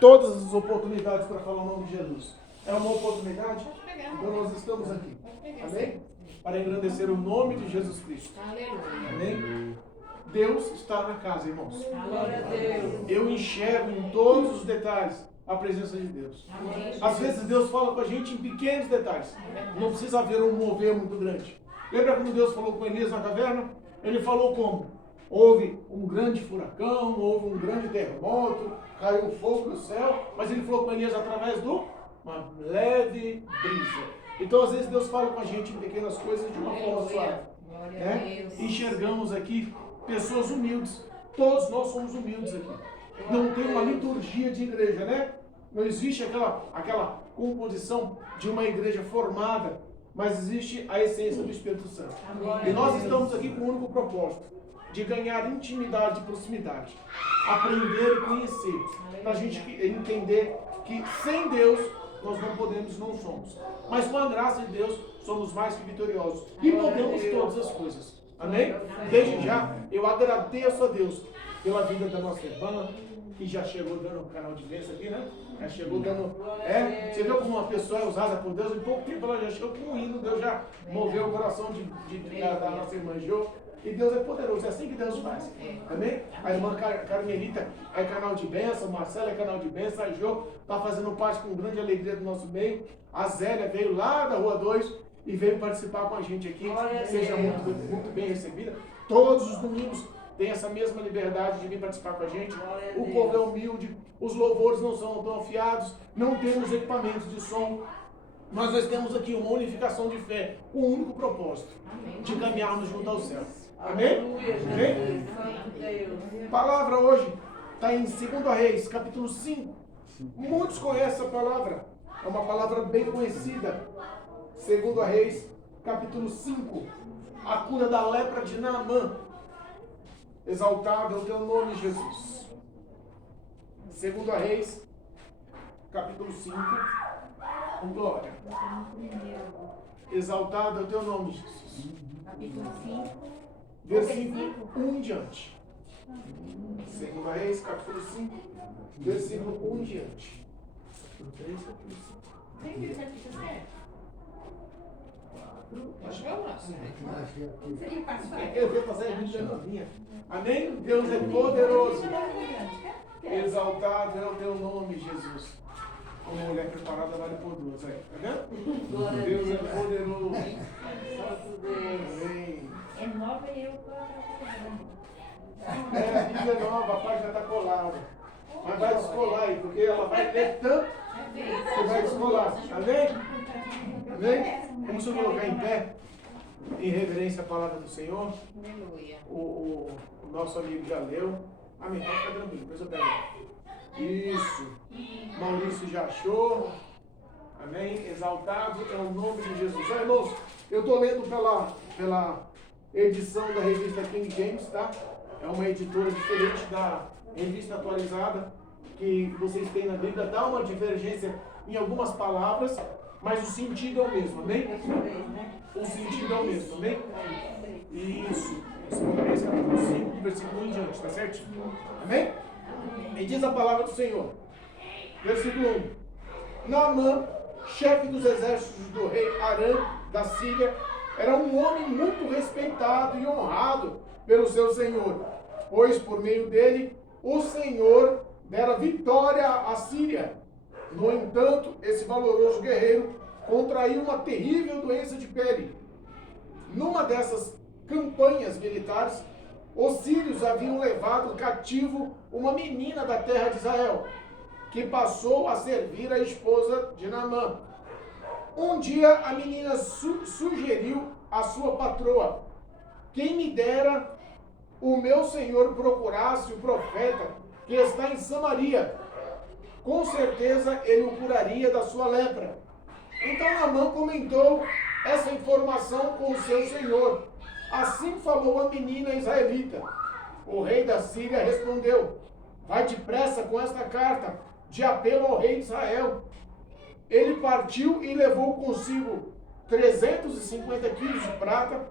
todas as oportunidades para falar o nome de Jesus. É uma oportunidade? Então nós estamos aqui. Amém? Para engrandecer o nome de Jesus Cristo. Amém? Deus está na casa, irmãos. Eu enxergo em todos os detalhes a presença de Deus. Às vezes Deus fala com a gente em pequenos detalhes. Não precisa haver um mover muito grande. Lembra quando Deus falou com Elias na caverna? Ele falou como? Houve um grande furacão, houve um grande terremoto, caiu fogo do céu, mas ele falou com Elias através de uma leve brisa. Então às vezes Deus fala com a gente em pequenas coisas de uma forma suave. Né? Enxergamos aqui pessoas humildes. Todos nós somos humildes aqui. Não tem uma liturgia de igreja, né? Não existe aquela composição de uma igreja formada, mas existe a essência do Espírito Santo. E nós estamos aqui com o único propósito de ganhar intimidade e proximidade, aprender e conhecer, para a gente entender que sem Deus nós não podemos, não somos. Mas com a graça de Deus somos mais que vitoriosos e podemos todas as coisas. Amém? Desde já eu agradeço a Deus pela vida da nossa irmã, que já chegou dando um canal de bênção aqui, né? Já chegou dando... você viu como uma pessoa é usada por Deus? Em pouco tempo ela já chegou com um hino, Deus já moveu o coração da nossa irmã Jô. E Deus é poderoso, é assim que Deus faz. Amém? A irmã Carmelita é canal de bênção, Marcela é canal de bênção, a Jô está fazendo parte com grande alegria do nosso meio. A Zélia veio lá da Rua 2 e veio participar com a gente aqui. Seja muito bem recebida. Todos os domingos tem essa mesma liberdade de vir participar com a gente. O povo é humilde, os louvores não são tão afiados, não temos equipamentos de som. Mas nós temos aqui uma unificação de fé, com um único propósito, de caminharmos junto ao céu. Amém? Amém? Palavra hoje está em 2 Reis, capítulo 5. Muitos conhecem essa palavra, é uma palavra bem conhecida. 2 Reis, capítulo 5. A cura da lepra de Naamã. Exaltado é o teu nome, Jesus. 2 Reis, capítulo 5. Com glória. Exaltado é o teu nome, Jesus. Capítulo 5. Versículo 1 em diante. 2 Reis, capítulo 5. Versículo 1 em diante. Capítulo 3, capítulo 5. Tem que ser certo? Acho que é lá. Seria fácil. Eu vou passar a vida novinha. Amém? Deus é poderoso. Exaltado é o teu nome, Jesus. Uma mulher preparada vale por duas. Aí, tá vendo? Deus é poderoso. Amém. É nova e eu tô A Bíblia é nova, a página está colada. Mas vai descolar aí, porque ela vai ler tanto que vai descolar. Amém? Amém? Vamos se colocar em pé, em reverência à palavra do Senhor. Aleluia. O nosso amigo já leu. Amém. Pode ficar tranquilo, depois eu pego. Isso. Maurício já achou. Amém. Exaltado é o nome de Jesus. Olha, irmãos, eu estou lendo pela edição da revista King James, tá? É uma editora diferente da revista atualizada que vocês têm na Bíblia. Dá uma divergência em algumas palavras, mas o sentido é o mesmo, amém? O sentido é o mesmo, amém? Isso. 2 Reis, capítulo 5, versículo 1 em diante, tá certo? Amém? E diz a palavra do Senhor. Versículo 1. Naamã, chefe dos exércitos do rei Arã da Síria, era um homem muito respeitado e honrado pelo seu senhor, pois por meio dele o Senhor dera vitória à Síria. No entanto, esse valoroso guerreiro contraiu uma terrível doença de pele. Numa dessas campanhas militares, os sírios haviam levado cativo uma menina da terra de Israel, que passou a servir a esposa de Naamã. Um dia a menina sugeriu à sua patroa: quem me dera o meu senhor procurasse o profeta que está em Samaria. Com certeza ele o curaria da sua lepra. Então Naamã comentou essa informação com o seu senhor. Assim falou a menina israelita. O rei da Síria respondeu: vai depressa com esta carta de apelo ao rei de Israel. Ele partiu e levou consigo 350 quilos de prata,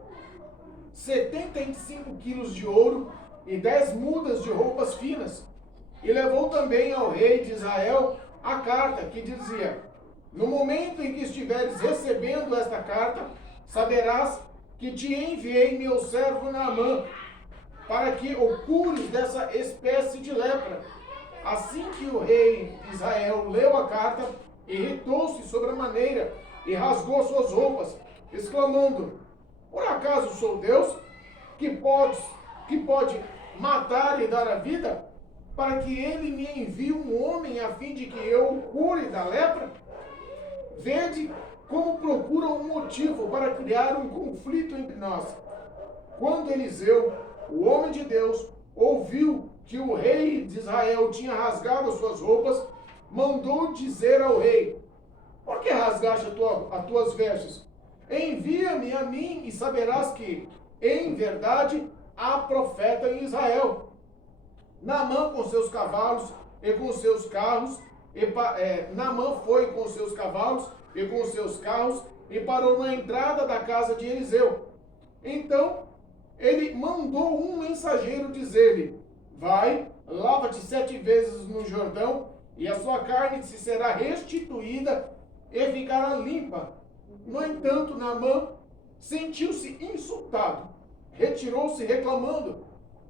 75 quilos de ouro e 10 mudas de roupas finas. E levou também ao rei de Israel a carta que dizia: no momento em que estiveres recebendo esta carta, saberás que te enviei meu servo Naamã, para que o cures dessa espécie de lepra. Assim que o rei de Israel leu a carta, irritou-se sobremaneira e rasgou suas roupas, exclamando: por acaso sou Deus, que pode matar e dar a vida, para que ele me envie um homem a fim de que eu o cure da lepra? Vede como procuram um motivo para criar um conflito entre nós. Quando Eliseu, o homem de Deus, ouviu que o rei de Israel tinha rasgado as suas roupas, mandou dizer ao rei: por que rasgaste as tuas vestes? Envia-me a mim e saberás que, em verdade, há profeta em Israel. Naamã com seus cavalos e com seus carros, Naamã foi com seus cavalos e com seus carros e parou na entrada da casa de Eliseu. Então ele mandou um mensageiro dizer-lhe: vai, lava-te 7 vezes no Jordão, e a sua carne se será restituída e ficará limpa. No entanto, Naamã sentiu-se insultado, retirou-se reclamando: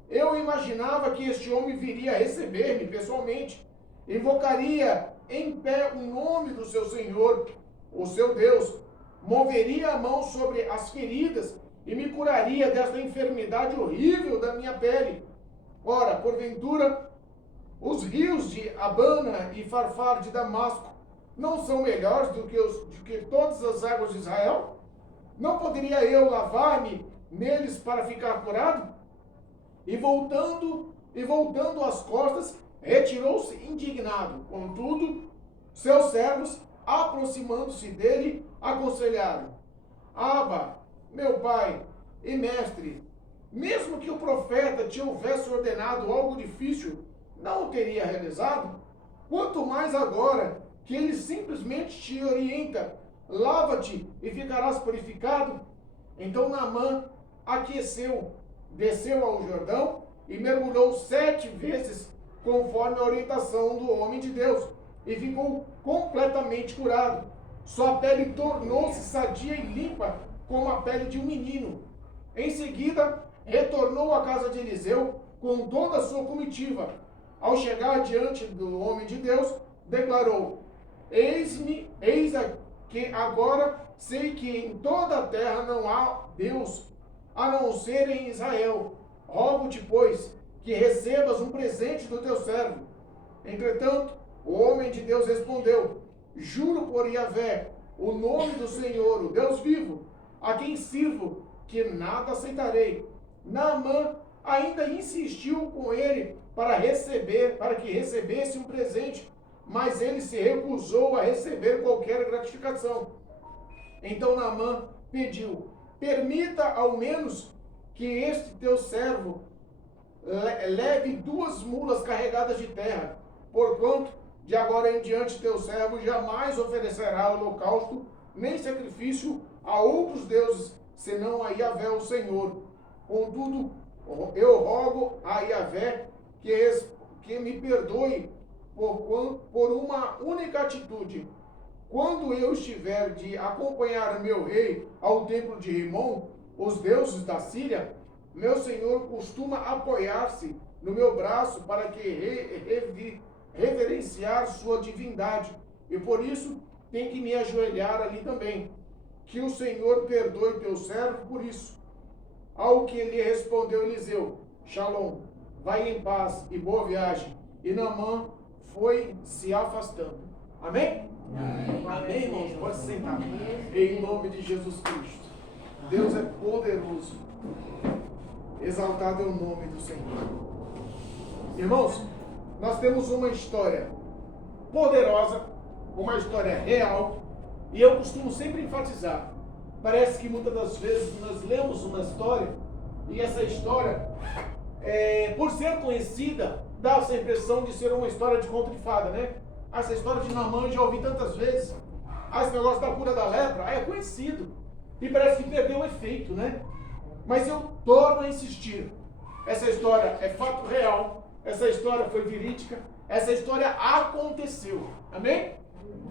eu imaginava que este homem viria receber-me pessoalmente, invocaria em pé o nome do seu Senhor, o seu Deus, moveria a mão sobre as feridas e me curaria desta enfermidade horrível da minha pele. Ora, porventura, os rios de Abana e Farfar de Damasco não são melhores do que todas as águas de Israel? Não poderia eu lavar-me neles para ficar curado? E voltando as costas, retirou-se indignado. Contudo, seus servos, aproximando-se dele, aconselharam: Abba, meu pai e mestre, mesmo que o profeta te houvesse ordenado algo difícil, não o teria realizado? Quanto mais agora que ele simplesmente te orienta: lava-te e ficarás purificado. Então Naamã aqueceu, desceu ao Jordão e mergulhou 7 vezes, conforme a orientação do homem de Deus, e ficou completamente curado. Sua pele tornou-se sadia e limpa, como a pele de um menino. Em seguida, retornou à casa de Eliseu com toda a sua comitiva. Ao chegar diante do homem de Deus, declarou: eis que agora sei que em toda a terra não há Deus, a não ser em Israel. Rogo-te, pois, que recebas um presente do teu servo. Entretanto, o homem de Deus respondeu: juro por Yahvé, o nome do Senhor, o Deus vivo, a quem sirvo, que nada aceitarei. Naamã ainda insistiu com ele para que recebesse um presente, mas ele se recusou a receber qualquer gratificação. Então Naamã pediu: permita ao menos que este teu servo leve 2 mulas carregadas de terra, porquanto de agora em diante teu servo jamais oferecerá holocausto nem sacrifício a outros deuses, senão a Yahvé o Senhor. Contudo, eu rogo a Yahvé que me perdoe por uma única atitude. Quando eu estiver de acompanhar meu rei ao templo de Rimon, os deuses da Síria, meu senhor costuma apoiar-se no meu braço para que reverenciar sua divindade, e por isso tem que me ajoelhar ali também. Que o Senhor perdoe teu servo por isso. Ao que lhe respondeu Eliseu: Shalom, vai em paz e boa viagem. E Naamã foi se afastando. Amém? Amém, amém, irmãos? Pode se sentar. Em nome de Jesus Cristo. Deus é poderoso. Exaltado é o nome do Senhor. Irmãos, nós temos uma história poderosa, uma história real, e eu costumo sempre enfatizar. Parece que muitas das vezes nós lemos uma história, e essa história, por ser conhecida, dá essa impressão de ser uma história de conto de fada, né? Essa história de Naamã eu já ouvi tantas vezes. Esse negócio da cura da lepra, é conhecido. E parece que perdeu o efeito, né? Mas eu torno a insistir. Essa história é fato real, essa história foi verídica, essa história aconteceu. Amém?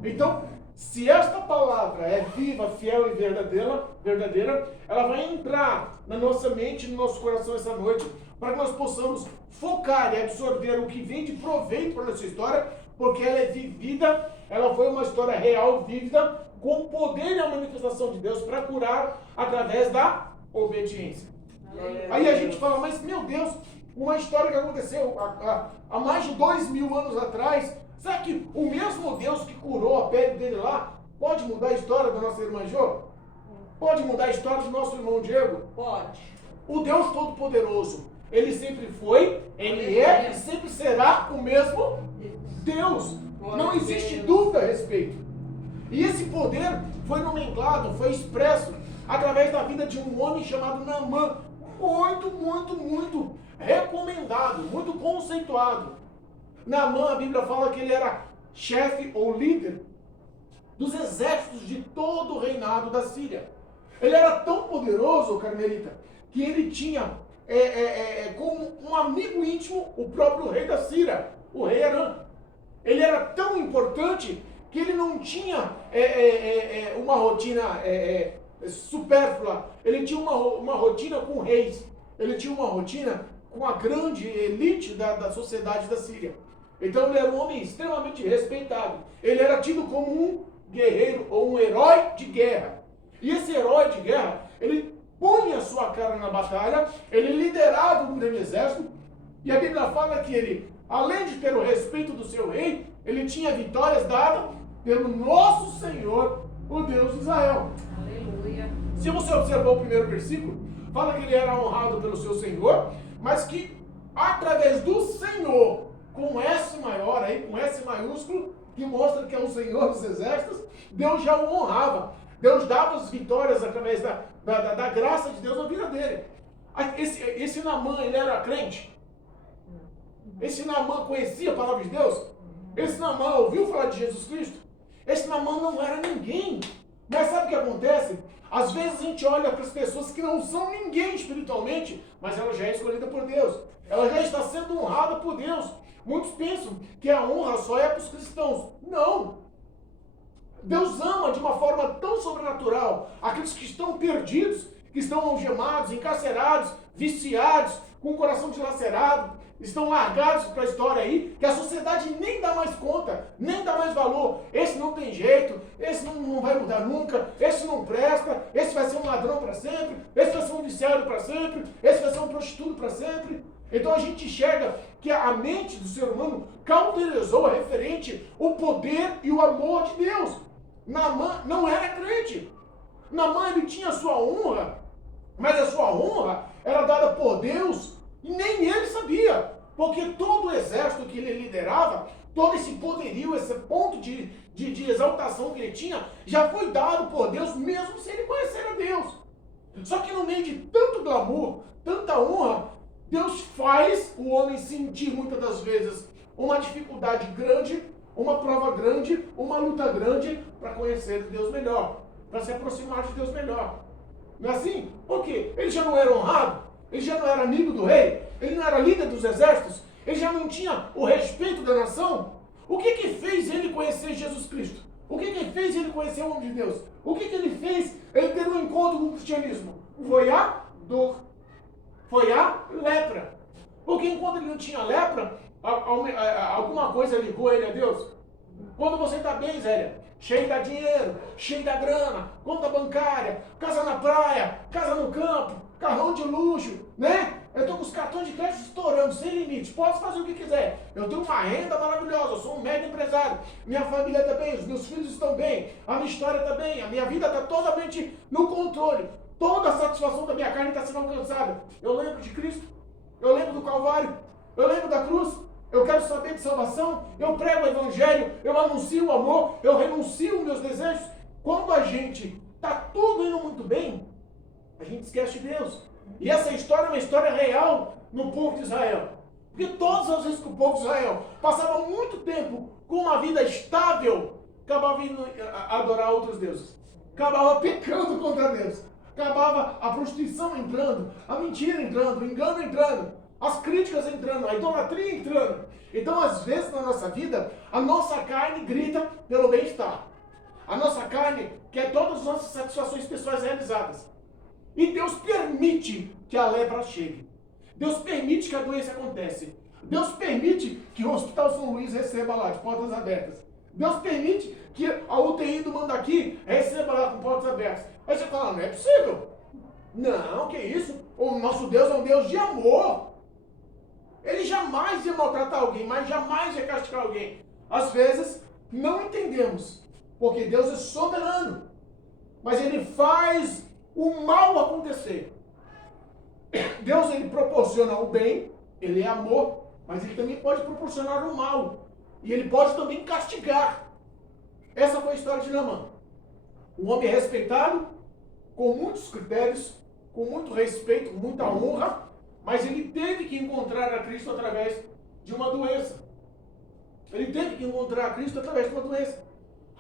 Então, se esta palavra é viva, fiel e verdadeira, ela vai entrar na nossa mente, no nosso coração essa noite, para que nós possamos focar e absorver o que vem de proveito para a nossa história, porque ela é vivida, ela foi uma história real, vívida, com o poder e a manifestação de Deus para curar através da obediência. Aí a gente fala, mas meu Deus, uma história que aconteceu há mais de 2000 anos atrás, será que o mesmo Deus que curou a pele dele lá pode mudar a história da nossa irmã Jô? Pode mudar a história do nosso irmão Diego? Pode. O Deus Todo-Poderoso, ele sempre foi, ele é e sempre será o mesmo Deus. Não existe dúvida a respeito. E esse poder foi nomenclado, foi expresso através da vida de um homem chamado Naamã. Muito recomendado, muito conceituado. Naamã, a Bíblia fala que ele era chefe ou líder dos exércitos de todo o reinado da Síria. Ele era tão poderoso, Carmelita, que ele tinha como um amigo íntimo o próprio rei da Síria, o rei Arã. Ele era tão importante que ele não tinha uma rotina supérflua. Ele tinha uma rotina com reis. Ele tinha uma rotina com a grande elite da sociedade da Síria. Então ele era um homem extremamente respeitado. Ele era tido como um guerreiro ou um herói de guerra. E esse herói de guerra, ele punha sua cara na batalha, ele liderava um grande exército. E a Bíblia fala que ele, além de ter o respeito do seu rei, ele tinha vitórias dadas pelo nosso Senhor, o Deus de Israel. Aleluia. Se você observar o primeiro versículo, fala que ele era honrado pelo seu Senhor, mas que através do Senhor, com S maior aí, com S maiúsculo, que mostra que é o Senhor dos exércitos, Deus já o honrava. Deus dava as vitórias através da graça de Deus na vida dele. Esse Naamã, ele era crente? Esse Naamã conhecia a palavra de Deus? Esse Naamã ouviu falar de Jesus Cristo? Esse Naamã não era ninguém. Mas sabe o que acontece? Às vezes a gente olha para as pessoas que não são ninguém espiritualmente, mas ela já é escolhida por Deus. Ela já está sendo honrada por Deus. Muitos pensam que a honra só é para os cristãos. Não! Deus ama de uma forma tão sobrenatural aqueles que estão perdidos, que estão algemados, encarcerados, viciados, com o coração dilacerado, estão largados para a história aí, que a sociedade nem dá mais conta, nem dá mais valor. Esse não tem jeito, esse não vai mudar nunca, esse não presta, esse vai ser um ladrão para sempre, esse vai ser um viciado para sempre, esse vai ser um prostituto para sempre. Então a gente enxerga que a mente do ser humano cauterizou referente o poder e o amor de Deus. Naamã não era crente. Naamã, ele tinha a sua honra, mas a sua honra era dada por Deus e nem ele sabia, porque todo o exército que ele liderava, todo esse poderio, esse ponto de exaltação que ele tinha, já foi dado por Deus, mesmo sem ele conhecer a Deus. Só que no meio de tanto glamour, tanta honra, Deus faz o homem sentir muitas das vezes uma dificuldade grande, uma prova grande, uma luta grande para conhecer Deus melhor, para se aproximar de Deus melhor. Não é assim? Por quê? Ele já não era honrado, ele já não era amigo do rei, ele não era líder dos exércitos, ele já não tinha o respeito da nação. O que fez ele conhecer Jesus Cristo? O que fez ele conhecer o homem de Deus? O que ele fez ele ter um encontro com o cristianismo? Foi a dor. Foi a lepra. Porque enquanto ele não tinha lepra, alguma coisa ligou ele a Deus. Quando você está bem, Zélia, cheio de dinheiro, cheio da grana, conta bancária, casa na praia, casa no campo, carrão de luxo, né? Eu estou com os cartões de crédito estourando, sem limite, posso fazer o que quiser. Eu tenho uma renda maravilhosa, eu sou um mega empresário, minha família está bem, os meus filhos estão bem, a minha história está bem, a minha vida está totalmente no controle. Toda a satisfação da minha carne está sendo alcançada. Eu lembro de Cristo, eu lembro do Calvário, eu lembro da cruz, eu quero saber de salvação, eu prego o Evangelho, eu anuncio o amor, eu renuncio os meus desejos. Quando a gente está tudo indo muito bem, a gente esquece de Deus. E essa história é uma história real no povo de Israel. Porque todas as vezes que o povo de Israel passava muito tempo com uma vida estável, acabava indo adorar outros deuses. Acabava pecando contra Deus. Acabava a prostituição entrando, a mentira entrando, o engano entrando. as críticas entrando, a idolatria entrando. Então, às vezes, na nossa vida, a nossa carne grita pelo bem-estar. A nossa carne quer todas as nossas satisfações pessoais realizadas. E Deus permite que a lepra chegue. Deus permite que a doença aconteça. Deus permite que o Hospital São Luís receba lá, de portas abertas. Deus permite que a UTI do Mandaqui receba lá com portas abertas. Aí você fala, não é possível. Não, que isso? O nosso Deus é um Deus de amor. Ele jamais ia maltratar alguém, mas jamais ia castigar alguém. Às vezes, não entendemos, porque Deus é soberano. Mas Ele faz o mal acontecer. Deus, Ele proporciona o bem, Ele é amor, mas Ele também pode proporcionar o mal. E Ele pode também castigar. Essa foi a história de Naamã. Um homem respeitado, com muitos critérios, com muito respeito, com muita honra, mas ele teve que encontrar a Cristo através de uma doença. Ele teve que encontrar a Cristo através de uma doença.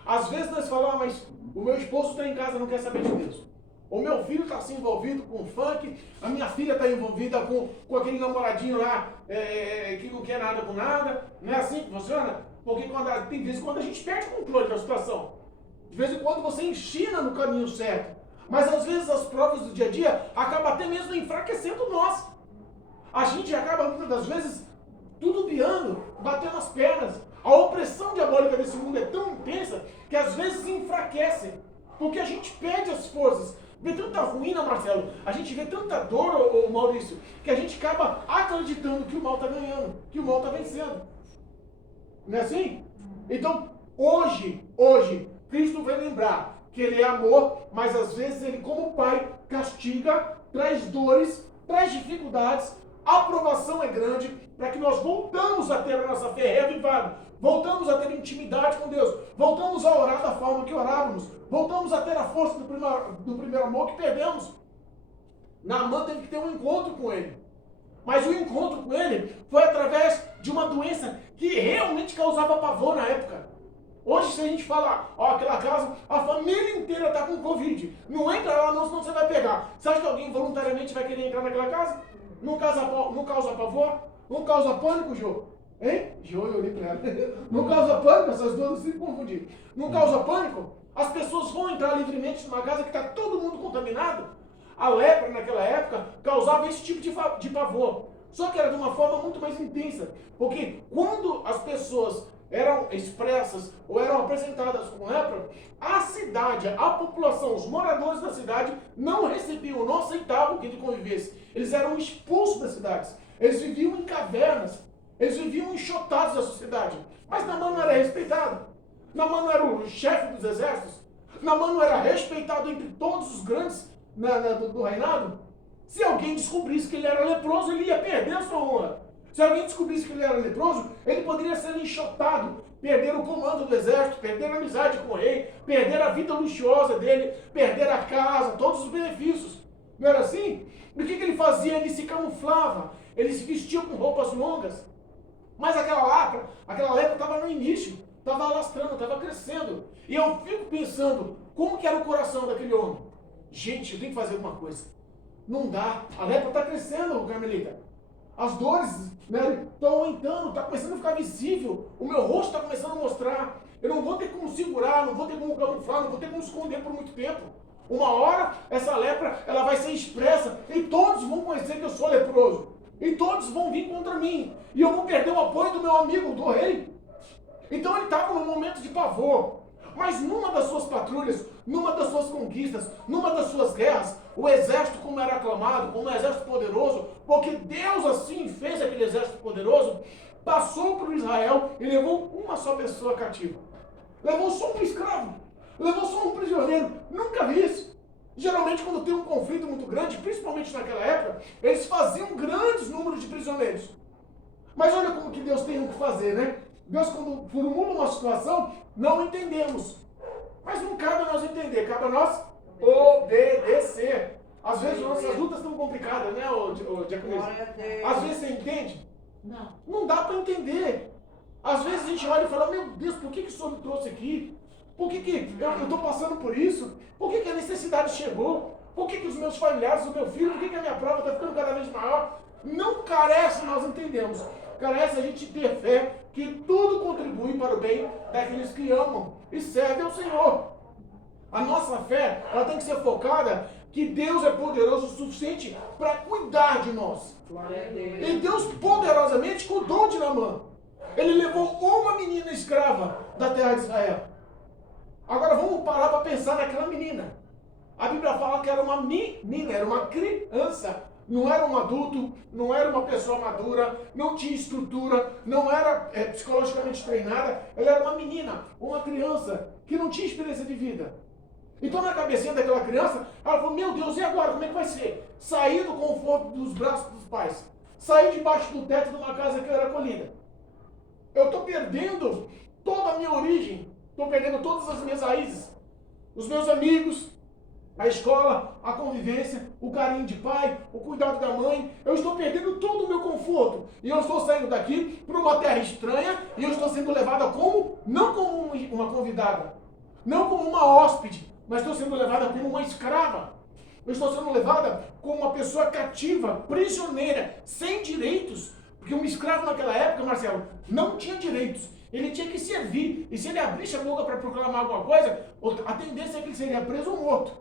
Às vezes nós falamos, mas o meu esposo está em casa, não quer saber de Deus. O meu filho está se envolvido com funk, a minha filha está envolvida com aquele namoradinho lá que não quer nada com nada. Não é assim que funciona? Porque tem vezes quando a gente perde o controle da situação. De vez em quando você ensina no caminho certo. Mas às vezes as provas do dia a dia acabam até mesmo enfraquecendo nós. A gente acaba muitas das vezes tudo batendo as pernas. A opressão diabólica desse mundo é tão intensa que às vezes enfraquece. Porque a gente perde as forças. Vê tanta ruína, Marcelo, a gente vê tanta dor, ô Maurício, que a gente acaba acreditando que o mal está ganhando, que o mal está vencendo. Não é assim? Então, hoje, Cristo vai lembrar que Ele é amor, mas às vezes Ele, como Pai, castiga, traz dores, traz dificuldades, a aprovação é grande para que nós voltamos a ter a nossa fé revivada, voltamos a ter intimidade com Deus, voltamos a orar da forma que orávamos, voltamos a ter a força do primeiro amor que perdemos. Naamã teve que ter um encontro com Ele. Mas o encontro com Ele foi através de uma doença que realmente causava pavor na época. Hoje, se a gente falar, ó, aquela casa, a família inteira está com Covid. Não entra lá não, senão você vai pegar. Você acha que alguém voluntariamente vai querer entrar naquela casa? Não causa pavor? Não causa pânico, Jô? Hein? Jô, eu olhei para ela. Não causa pânico? Essas duas não se confundir. Não causa pânico? As pessoas vão entrar livremente numa casa que está todo mundo contaminado? A lepra, naquela época, causava esse tipo de pavor. Só que era de uma forma muito mais intensa. Porque quando as pessoas eram expressas ou eram apresentadas com lepra, a cidade, a população, os moradores da cidade não recebiam, não aceitavam que ele convivesse. Eles eram expulsos das cidades. Eles viviam em cavernas. Eles viviam enxotados da sociedade. Mas Naamã não era respeitado. Naamã não era o chefe dos exércitos. Naamã não era respeitado entre todos os grandes do reinado. Se alguém descobrisse que ele era leproso, ele ia perder a sua honra. Se alguém descobrisse que ele era leproso, ele poderia ser enxotado, perder o comando do exército, perder a amizade com o rei, perder a vida luxuosa dele, perder a casa, todos os benefícios. Não era assim? E o que ele fazia? Ele se camuflava, ele se vestia com roupas longas. Mas aquela lepra estava no início, estava alastrando, estava crescendo. E eu fico pensando, como que era o coração daquele homem? Gente, eu tenho que fazer alguma coisa. Não dá, a lepra está crescendo, Carmelita. As dores estão aumentando, está começando a ficar visível. O meu rosto está começando a mostrar. Eu não vou ter como segurar, não vou ter como camuflar, não vou ter como esconder por muito tempo. Uma hora, essa lepra ela vai ser expressa e todos vão conhecer que eu sou leproso. E todos vão vir contra mim. E eu vou perder o apoio do meu amigo, do rei. Então ele estava num momento de pavor. Mas numa das suas patrulhas, numa das suas conquistas, numa das suas guerras, o exército, como era aclamado, como um exército poderoso, porque Deus assim fez aquele exército poderoso, passou por Israel e levou uma só pessoa cativa. Levou só um escravo. Levou só um prisioneiro. Nunca vi isso. Geralmente, quando tem um conflito muito grande, principalmente naquela época, eles faziam grandes números de prisioneiros. Mas olha como que Deus tem o que fazer, né? Deus, quando formula uma situação, não entendemos. Mas não cabe a nós entender, cabe a nós obedecer. Às vezes nossas lutas estão complicadas, né, Diaconisa? Às vezes você entende? Não. Não dá para entender. Às vezes a gente olha e fala, meu Deus, por que o Senhor me trouxe aqui? Por que eu estou passando por isso? Por que a necessidade chegou? Por que os meus familiares, o meu filho, por que a minha prova está ficando cada vez maior? Não carece, nós entendemos. Carece a gente ter fé que tudo contribui para o bem daqueles que amam e servem ao Senhor. A nossa fé, ela tem que ser focada que Deus é poderoso o suficiente para cuidar de nós. E Deus poderosamente cuidou de Naamã. Ele levou uma menina escrava da terra de Israel. Agora vamos parar para pensar naquela menina. A Bíblia fala que era uma menina, era uma criança. Não era um adulto, não era uma pessoa madura, não tinha estrutura, não era psicologicamente treinada. Ela era uma menina, uma criança que não tinha experiência de vida. Então na cabecinha daquela criança, ela falou, meu Deus, e agora? Como é que vai ser? Sair do conforto dos braços dos pais. Sair debaixo do teto de uma casa que eu era acolhida. Eu estou perdendo toda a minha origem. Estou perdendo todas as minhas raízes. Os meus amigos, a escola, a convivência, o carinho de pai, o cuidado da mãe. Eu estou perdendo todo o meu conforto. E eu estou saindo daqui para uma terra estranha e eu estou sendo levada não como uma convidada, não como uma hóspede, mas estou sendo levada como uma escrava. Eu estou sendo levada como uma pessoa cativa, prisioneira, sem direitos. Porque um escravo naquela época, Marcelo, não tinha direitos. Ele tinha que servir. E se ele abrisse a boca para proclamar alguma coisa, a tendência é que ele seria preso ou morto.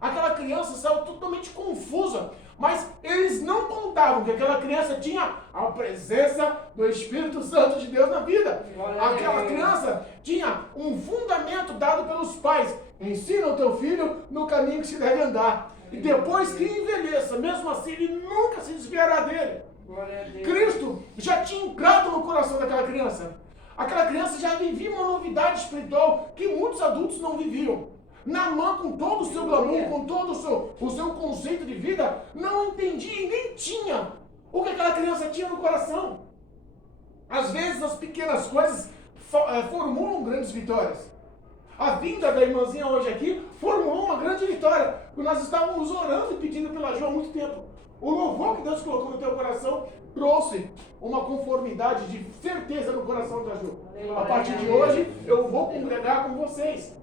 Aquela criança saiu totalmente confusa. Mas eles não contavam que aquela criança tinha a presença do Espírito Santo de Deus na vida. Aquela criança tinha um fundamento dado pelos pais. Ensina o teu filho no caminho que se deve andar. E depois que envelheça, mesmo assim, ele nunca se desviará dele. Cristo já tinha entrado no coração daquela criança. Aquela criança já vivia uma novidade espiritual que muitos adultos não viviam. Naamã, com todo o seu glamour, com todo o seu conceito de vida, não entendia e nem tinha o que aquela criança tinha no coração. Às vezes as pequenas coisas formulam grandes vitórias. A vinda da irmãzinha hoje aqui formulou uma grande vitória, porque nós estávamos orando e pedindo pela Jo há muito tempo. O louvor que Deus colocou no teu coração trouxe uma conformidade de certeza no coração da Jo. A partir de hoje, eu vou congregar com vocês.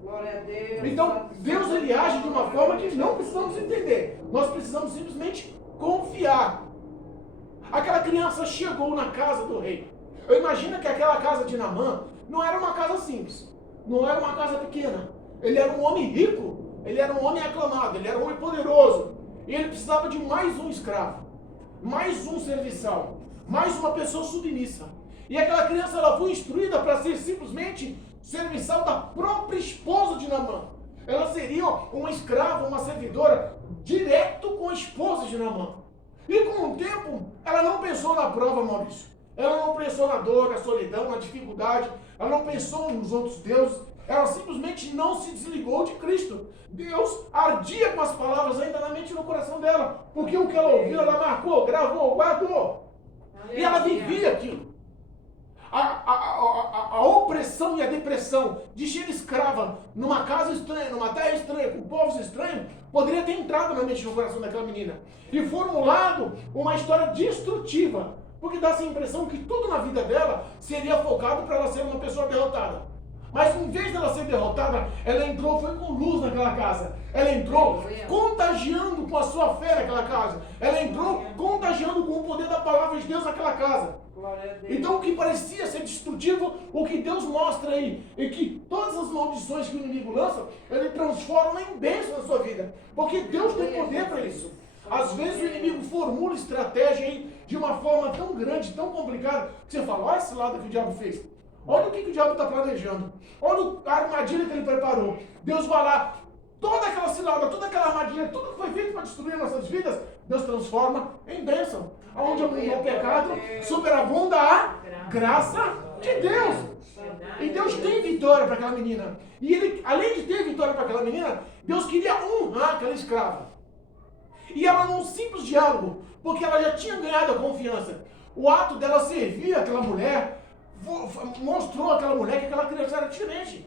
Então, Deus ele age de uma forma que não precisamos entender. Nós precisamos simplesmente confiar. Aquela criança chegou na casa do rei. Eu imagino que aquela casa de Naamã não era uma casa simples. Não era uma casa pequena. Ele era um homem rico. Ele era um homem aclamado. Ele era um homem poderoso. E ele precisava de mais um escravo, mais um serviçal, mais uma pessoa submissa. E aquela criança ela foi instruída para ser simplesmente serviçal da própria esposa de Naamã. Ela seria uma escrava, uma servidora, direto com a esposa de Naamã. E com o tempo, ela não pensou na prova, Maurício. Ela não pensou na dor, na solidão, na dificuldade. Ela não pensou nos outros deuses. Ela simplesmente não se desligou de Cristo. Deus ardia com as palavras ainda na mente e no coração dela. Porque o que ela ouviu, ela marcou, gravou, guardou. E ela vivia aquilo. A opressão e a depressão de ser escrava numa casa estranha, numa terra estranha, com povos estranhos, poderia ter entrado na mente e no coração daquela menina. E formulado uma história destrutiva. Porque dá-se a impressão que tudo na vida dela seria focado para ela ser uma pessoa derrotada. Mas em vez dela ser derrotada, ela entrou, foi com luz naquela casa. Ela entrou contagiando com a sua fé naquela casa. Ela entrou contagiando com o poder da palavra de Deus naquela casa. Então o que parecia ser destrutivo, o que Deus mostra aí, é que todas as maldições que o inimigo lança, ele transforma em bênção na sua vida. Porque Deus tem poder para isso. Às vezes o inimigo formula estratégia aí de uma forma tão grande, tão complicada, que você fala, olha esse lado que o diabo fez. Olha o que o diabo está planejando. Olha a armadilha que ele preparou. Deus vai lá, toda aquela cilada, toda aquela armadilha, tudo que foi feito para destruir nossas vidas, Deus transforma em bênção. Onde abundou o pecado, superabunda a graça de Deus. E Deus tem vitória para aquela menina. E ele, além de ter vitória para aquela menina, Deus queria honrar aquela escrava. E ela num simples diálogo, porque ela já tinha ganhado a confiança. O ato dela servir aquela mulher mostrou àquela mulher que aquela criança era diferente.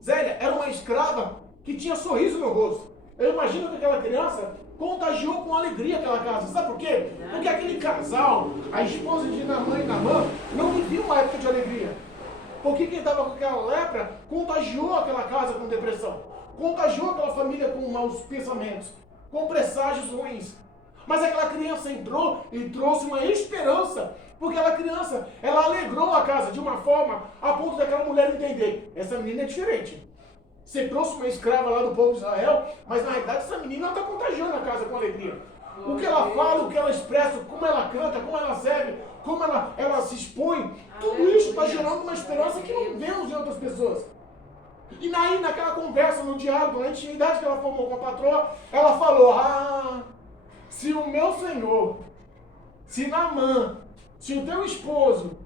Zélia era uma escrava que tinha sorriso no rosto. Eu imagino que aquela criança contagiou com alegria aquela casa. Sabe por quê? Porque aquele casal, a esposa de Naamã e Naamã, não vivia uma época de alegria. Porque quem estava com aquela lepra contagiou aquela casa com depressão. Contagiou aquela família com maus pensamentos, com presságios ruins. Mas aquela criança entrou e trouxe uma esperança. Porque aquela criança, ela alegrou a casa de uma forma a ponto daquela mulher entender. Essa menina é diferente. Você trouxe uma escrava lá do povo de Israel, mas na realidade essa menina está contagiando a casa com alegria. O que ela fala, o que ela expressa, como ela canta, como ela serve, como ela se expõe, tudo isso está gerando uma esperança que não vemos em outras pessoas. E aí, naquela conversa, no diálogo, na intimidade que ela formou com a patroa, ela falou, se o meu senhor, se Naamã, se o teu esposo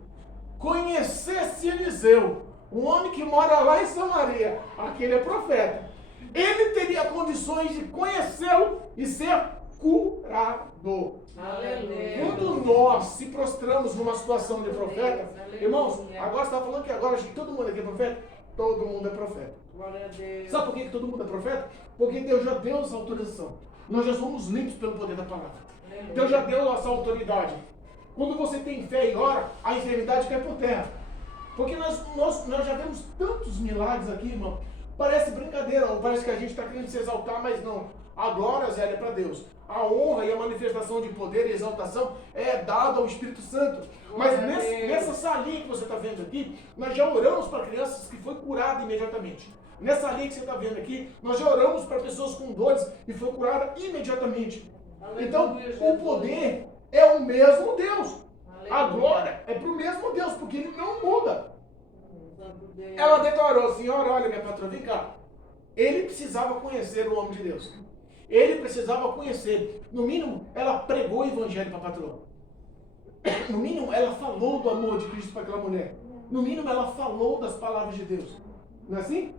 conhecesse Eliseu, um homem que mora lá em Samaria, aquele é profeta, ele teria condições de conhecê-lo e ser curado. Aleluia. Quando nós se prostramos numa situação de profeta, irmãos, agora você está falando que agora todo mundo aqui é profeta? Todo mundo é profeta. Glória a Deus. Sabe por que todo mundo é profeta? Porque Deus já deu essa autorização. Nós já somos limpos pelo poder da palavra. Deus já deu essa autoridade. Quando você tem fé e ora, a enfermidade cai por terra. Porque nós já vemos tantos milagres aqui, irmão. Parece brincadeira, ou parece que a gente está querendo se exaltar, mas não. A glória, Zé, é para Deus. A honra e a manifestação de poder e exaltação é dada ao Espírito Santo. Mas nessa salinha que você está vendo aqui, nós já oramos para crianças que foi curada imediatamente. Nessa salinha que você está vendo aqui, nós já oramos para pessoas com dores e foi curada imediatamente. Então, o poder é o mesmo Deus. A glória é para o mesmo Deus, porque ele não muda. Ela declarou, senhora, olha minha patroa, vem cá. Ele precisava conhecer o homem de Deus. Ele precisava conhecer. No mínimo, ela pregou o evangelho para a patroa. No mínimo, ela falou do amor de Cristo para aquela mulher. No mínimo, ela falou das palavras de Deus. Não é assim?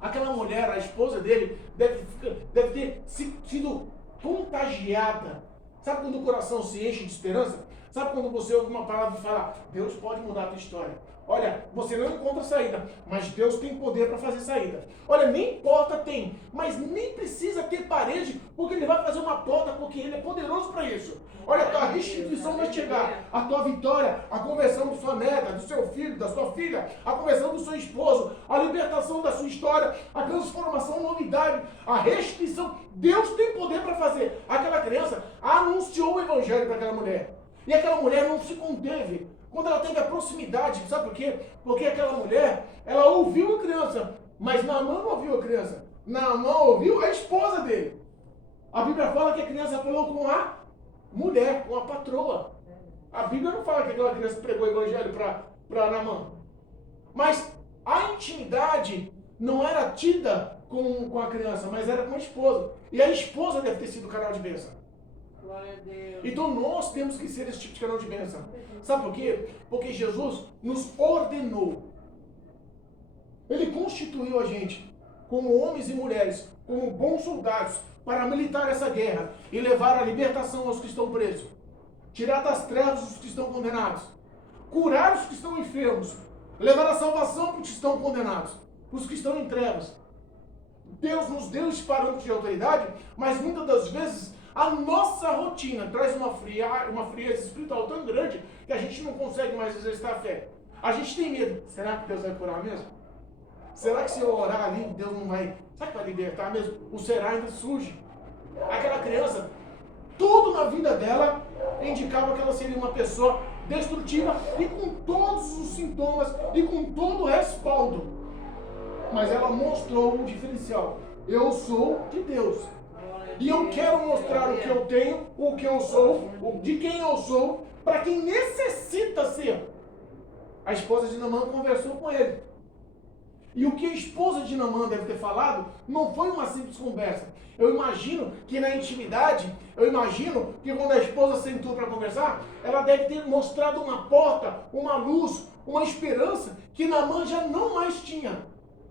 Aquela mulher, a esposa dele, deve ter sido contagiada. Sabe quando o coração se enche de esperança? Sabe quando você ouve uma palavra e fala, Deus pode mudar a tua história. Olha, você não encontra saída, mas Deus tem poder para fazer saída. Olha, nem porta tem, mas nem precisa ter parede, porque Ele vai fazer uma porta, porque Ele é poderoso para isso. Olha, a tua restituição vai chegar, a tua vitória, a conversão de sua neta, do seu filho, da sua filha, a conversão do seu esposo, a libertação da sua história, a transformação, novidade, a restituição. Deus tem poder para fazer. Aquela criança anunciou o evangelho para aquela mulher. E aquela mulher não se conteve. Quando ela teve a proximidade, sabe por quê? Porque aquela mulher, ela ouviu a criança, mas Naamã não ouviu a criança. Naamã ouviu a esposa dele. A Bíblia fala que a criança falou com a mulher, com a patroa. A Bíblia não fala que aquela criança pregou o evangelho para Naamã. Mas a intimidade não era tida com a criança, mas era com a esposa. E a esposa deve ter sido o canal de bênção. Então nós temos que ser esse tipo de canal de bênção. Sabe por quê? Porque Jesus nos ordenou. Ele constituiu a gente como homens e mulheres, como bons soldados, para militar essa guerra e levar a libertação aos que estão presos, tirar das trevas os que estão condenados, curar os que estão enfermos, levar a salvação para os que estão condenados, para os que estão em trevas. Deus nos deu esse parâmetro de autoridade, mas muitas das vezes a nossa rotina traz uma frieza espiritual tão grande que a gente não consegue mais exercitar a fé. A gente tem medo. Será que Deus vai curar mesmo? Será que se eu orar ali, Deus não vai... Será que vai libertar mesmo? O será ainda surge. Aquela criança, tudo na vida dela indicava que ela seria uma pessoa destrutiva e com todos os sintomas e com todo o respaldo. Mas ela mostrou um diferencial. Eu sou de Deus. E eu quero mostrar o que eu tenho, o que eu sou, de quem eu sou, para quem necessita ser. A esposa de Naamã conversou com ele. E o que a esposa de Naamã deve ter falado não foi uma simples conversa. Eu imagino que na intimidade, eu imagino que quando a esposa sentou para conversar, ela deve ter mostrado uma porta, uma luz, uma esperança que Naamã já não mais tinha.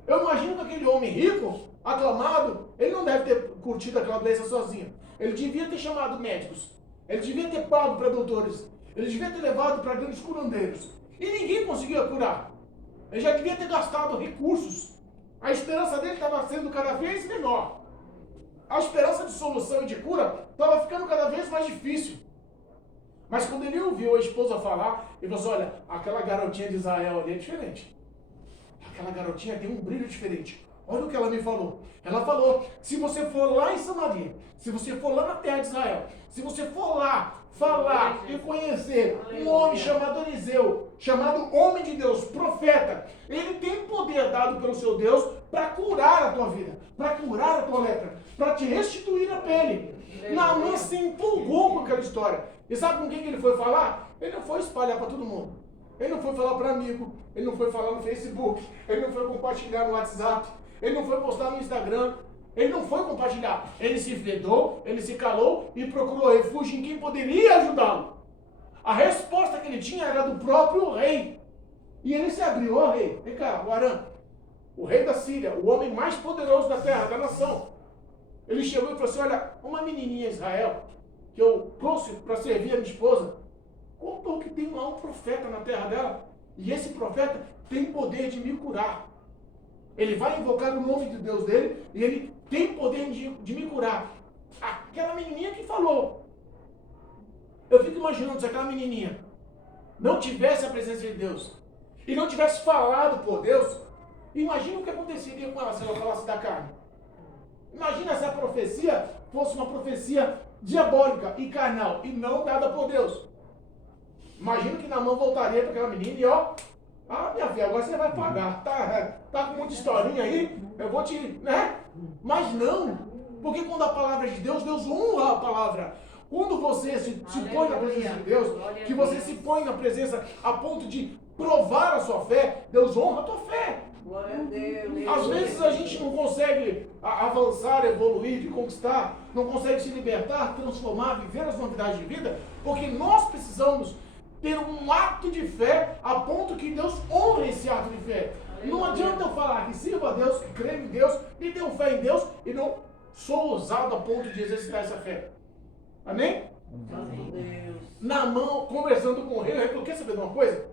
Eu imagino que aquele homem rico, aclamado, ele não deve ter curtido aquela doença sozinho. Ele devia ter chamado médicos. Ele devia ter pago para doutores. Ele devia ter levado para grandes curandeiros. E ninguém conseguia curar. Ele já devia ter gastado recursos. A esperança dele estava sendo cada vez menor. A esperança de solução e de cura estava ficando cada vez mais difícil. Mas quando ele ouviu a esposa falar, ele falou assim, olha, aquela garotinha de Israel ali é diferente. Aquela garotinha tem um brilho diferente. Olha o que ela me falou. Ela falou, se você for lá em Samaria, se você for lá na terra de Israel, se você for lá falar e conhecer um homem chamado Eliseu, chamado homem de Deus, profeta, ele tem poder dado pelo seu Deus para curar a tua vida, para curar a tua lepra, para te restituir a pele. Naamã se empolgou com aquela história. E sabe com quem que ele foi falar? Ele não foi espalhar para todo mundo. Ele não foi falar para amigo, ele não foi falar no Facebook, ele não foi compartilhar no WhatsApp, ele não foi postar no Instagram, ele não foi compartilhar. Ele se vedou, ele se calou e procurou refúgio em quem poderia ajudá-lo. A resposta que ele tinha era do próprio rei. E ele se abriu, ó rei, vem cá, o Arã, o rei da Síria, o homem mais poderoso da terra, da nação. Ele chegou e falou assim, olha, uma menininha em Israel, que eu trouxe para servir a minha esposa, contou que tem lá um profeta na terra dela, e esse profeta tem poder de me curar. Ele vai invocar o nome de Deus dele, e ele tem poder de me curar. Aquela menininha que falou. Eu fico imaginando se aquela menininha não tivesse a presença de Deus, e não tivesse falado por Deus, imagina o que aconteceria com ela se ela falasse da carne. Imagina se a profecia fosse uma profecia diabólica e carnal, e não dada por Deus. Imagina que Naamã voltaria para aquela menina e ó, minha filha, agora você vai pagar, tá com muita historinha aí, eu vou te, né? Mas não, porque quando a palavra é de Deus, Deus honra a palavra. Quando você se põe na presença de Deus, que você se põe na presença a ponto de provar a sua fé, Deus honra a tua fé. Às vezes a gente não consegue avançar, evoluir, conquistar, não consegue se libertar, transformar, viver as novidades de vida, porque nós precisamos ter um ato de fé a ponto que Deus honre esse ato de fé. Não adianta eu falar que sirvo a Deus, que creio em Deus, e tenho fé em Deus, e não sou ousado a ponto de exercitar essa fé. Amém? Naamã, conversando com o rei, ele falou, quer saber de uma coisa?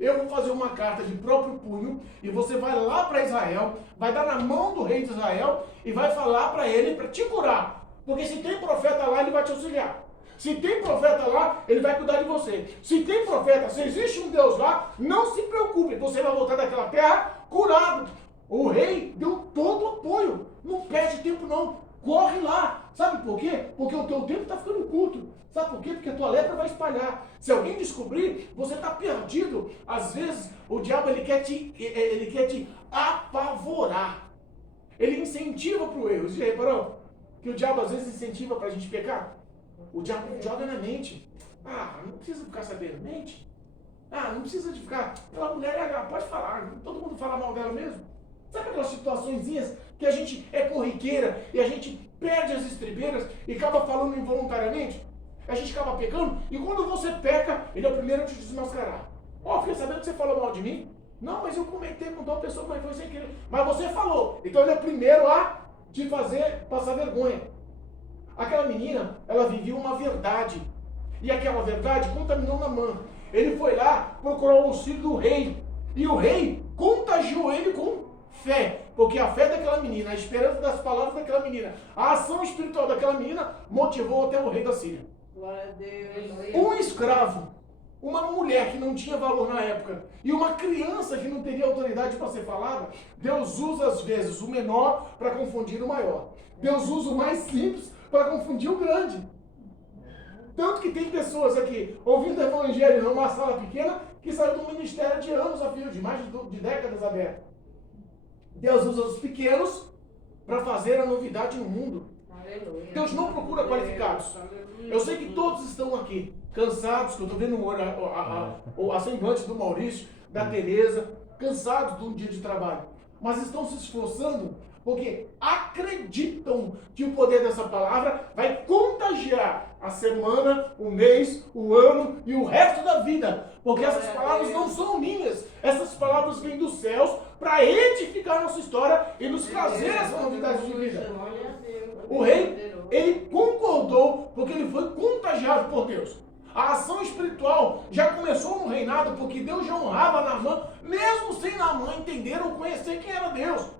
Eu vou fazer uma carta de próprio punho, e você vai lá para Israel, vai dar na mão do rei de Israel, e vai falar para ele para te curar. Porque se tem profeta lá, ele vai te auxiliar. Se tem profeta lá, ele vai cuidar de você. Se tem profeta, se existe um Deus lá, não se preocupe, você vai voltar daquela terra curado. O rei deu todo o apoio. Não perde tempo não, corre lá. Sabe por quê? Porque o teu tempo está ficando curto. Sabe por quê? Porque a tua lepra vai espalhar. Se alguém descobrir, você está perdido. Às vezes, o diabo ele quer te apavorar. Ele incentiva para o erro. Você já reparou? Que o diabo às vezes incentiva para a gente pecar? O diabo joga na mente. Não precisa ficar sabendo. Mente. Não precisa de ficar. Aquela mulher, pode falar. Todo mundo fala mal dela mesmo. Sabe aquelas situaçõezinhas que a gente é corriqueira e a gente perde as estribeiras e acaba falando involuntariamente? A gente acaba pecando e quando você peca, ele é o primeiro a te desmascarar. Fiquei sabendo que você falou mal de mim? Não, mas eu comentei com tal pessoa, mas foi sem querer. Mas você falou. Então ele é o primeiro a te fazer passar vergonha. Aquela menina, ela vivia uma verdade. E aquela verdade contaminou Naamã. Ele foi lá, procurou o auxílio do rei. E o rei contagiou ele com fé. Porque a fé daquela menina, a esperança das palavras daquela menina, a ação espiritual daquela menina, motivou até o rei da Síria. Glória a Deus. Um escravo, uma mulher que não tinha valor na época, e uma criança que não teria autoridade para ser falada, Deus usa às vezes o menor para confundir o maior. Deus usa o mais simples para confundir o grande. Tanto que tem pessoas aqui ouvindo o evangelho numa sala pequena que saiu do ministério de anos a fio, de mais de décadas aberto. Deus usa os pequenos para fazer a novidade no mundo. Aleluia. Deus não procura qualificados. Eu sei que todos estão aqui cansados, que eu estou vendo a semblante do Maurício, da Tereza, cansados de um dia de trabalho, mas estão se esforçando porque acreditam que o poder dessa palavra vai contagiar a semana, o mês, o ano e o resto da vida. Porque essas palavras não são minhas. Essas palavras vêm dos céus para edificar a nossa história e nos trazer essa novidade de vida. O rei, ele concordou porque ele foi contagiado por Deus. A ação espiritual já começou no reinado porque Deus já honrava Naamã, mesmo sem Naamã entender ou conhecer quem era Deus.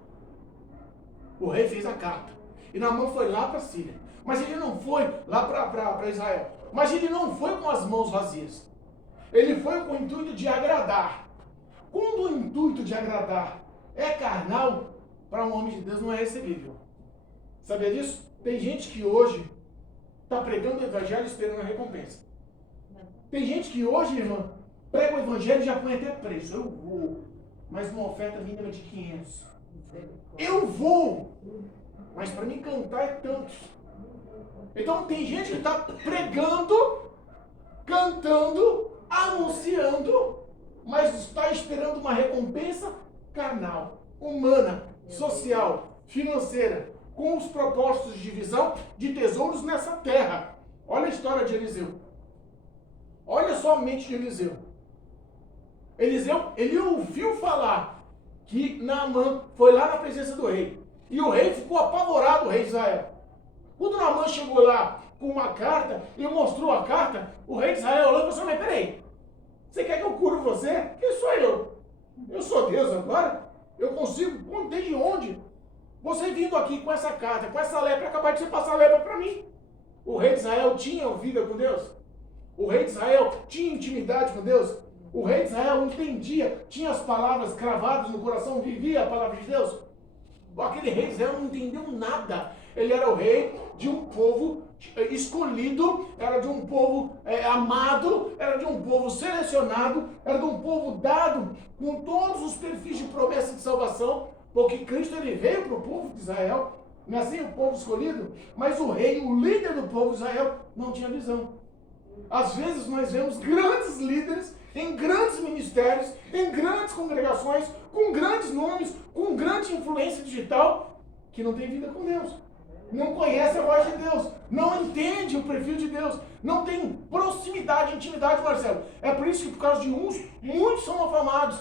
O rei fez a carta. E Naamã foi lá para a Síria. Mas ele não foi lá para Israel. Mas ele não foi com as mãos vazias. Ele foi com o intuito de agradar. Quando o intuito de agradar é carnal, para um homem de Deus não é recebível. Sabia disso? Tem gente que hoje está pregando o evangelho esperando a recompensa. Tem gente que hoje, irmã, prega o evangelho e já põe até preço. Eu vou, mas uma oferta mínima de 500. Eu vou, mas para mim cantar é tanto. Então tem gente que está pregando, cantando, anunciando, mas está esperando uma recompensa carnal, humana, social, financeira, com os propósitos de divisão de tesouros nessa terra. Olha a história de Eliseu. Olha só a mente de Eliseu. Eliseu, ele ouviu falar que Naamã foi lá na presença do rei. E o rei ficou apavorado, o rei de Israel. Quando Naamã chegou lá com uma carta e mostrou a carta, o rei de Israel olhou e falou assim: mas peraí, você quer que eu cure você? Quem sou eu? Eu sou Deus agora? Eu consigo? Desde onde? Você vindo aqui com essa carta, com essa lepra, acabar de você passar a lepra para mim. O rei de Israel tinha vida com Deus? O rei de Israel tinha intimidade com Deus? O rei de Israel entendia, tinha as palavras cravadas no coração, vivia a palavra de Deus? Aquele rei de Israel não entendeu nada. Ele era o rei de um povo escolhido, era de um povo amado, era de um povo selecionado, era de um povo dado com todos os perfis de promessa de salvação, porque Cristo ele veio para o povo de Israel, não é assim o povo escolhido? Mas o rei, o líder do povo de Israel, não tinha visão. Às vezes nós vemos grandes líderes em grandes ministérios, em grandes congregações, com grandes nomes, com grande influência digital, que não tem vida com Deus. Não conhece a voz de Deus, não entende o perfil de Deus, não tem proximidade, intimidade, Marcelo. É por isso que por causa de uns, muitos são afamados.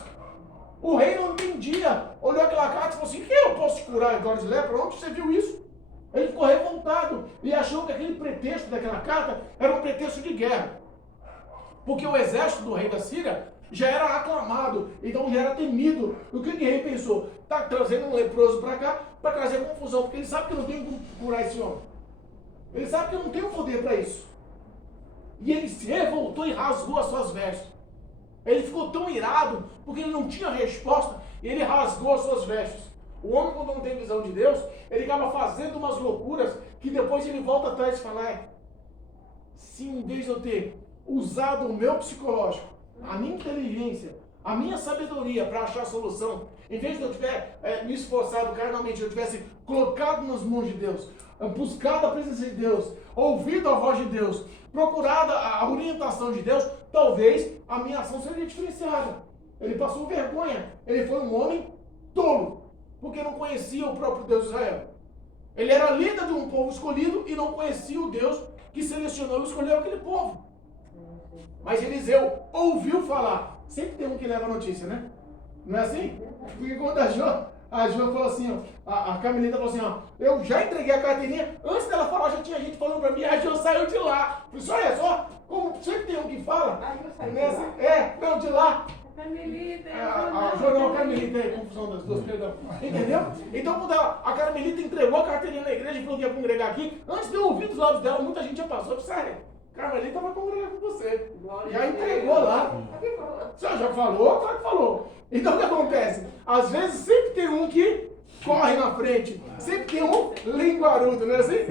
O rei não entendia, olhou aquela carta e falou assim: que eu posso te curar agora de lepra? Onde você viu isso? Ele ficou revoltado e achou que aquele pretexto daquela carta era um pretexto de guerra. Porque o exército do rei da Síria já era aclamado, então já era temido. O que o rei pensou? Está trazendo um leproso para cá para trazer confusão, porque ele sabe que não tem como curar esse homem. Ele sabe que não tem o poder para isso. E ele se revoltou e rasgou as suas vestes. Ele ficou tão irado, porque ele não tinha resposta, e ele rasgou as suas vestes. O homem, quando não tem visão de Deus, ele acaba fazendo umas loucuras, que depois ele volta atrás e fala: se em vez de eu ter usado o meu psicológico, a minha inteligência, a minha sabedoria para achar a solução, em vez de eu tiver me esforçado carnalmente, eu tivesse colocado nas mãos de Deus, buscado a presença de Deus, ouvido a voz de Deus, procurado a orientação de Deus, talvez a minha ação seria diferenciada. Ele passou vergonha. Ele foi um homem tolo, porque não conhecia o próprio Deus de Israel. Ele era líder de um povo escolhido e não conhecia o Deus que selecionou e escolheu aquele povo. Mas Eliseu ouviu falar. Sempre tem um que leva a notícia, né? Não é assim? Porque quando a Jo falou assim, ó, a Carmelita falou assim, ó: eu já entreguei a carteirinha, antes dela falar já tinha gente falando pra mim, a Jo saiu de lá. Por isso, olha só, como sempre tem um que fala. Não, de lá. Carmelita, A Carmelita, é confusão das duas, perdão. Entendeu? Então, quando a Carmelita entregou a carteirinha na igreja e falou que ia congregar aqui, antes de eu ouvir dos lados dela, muita gente já passou. Eu disse: Carmelita vai congregar com você. Já entregou lá. Você já falou? Claro que falou. Então o que acontece? Às vezes sempre tem um que corre na frente. Sempre tem um linguarudo, não é assim?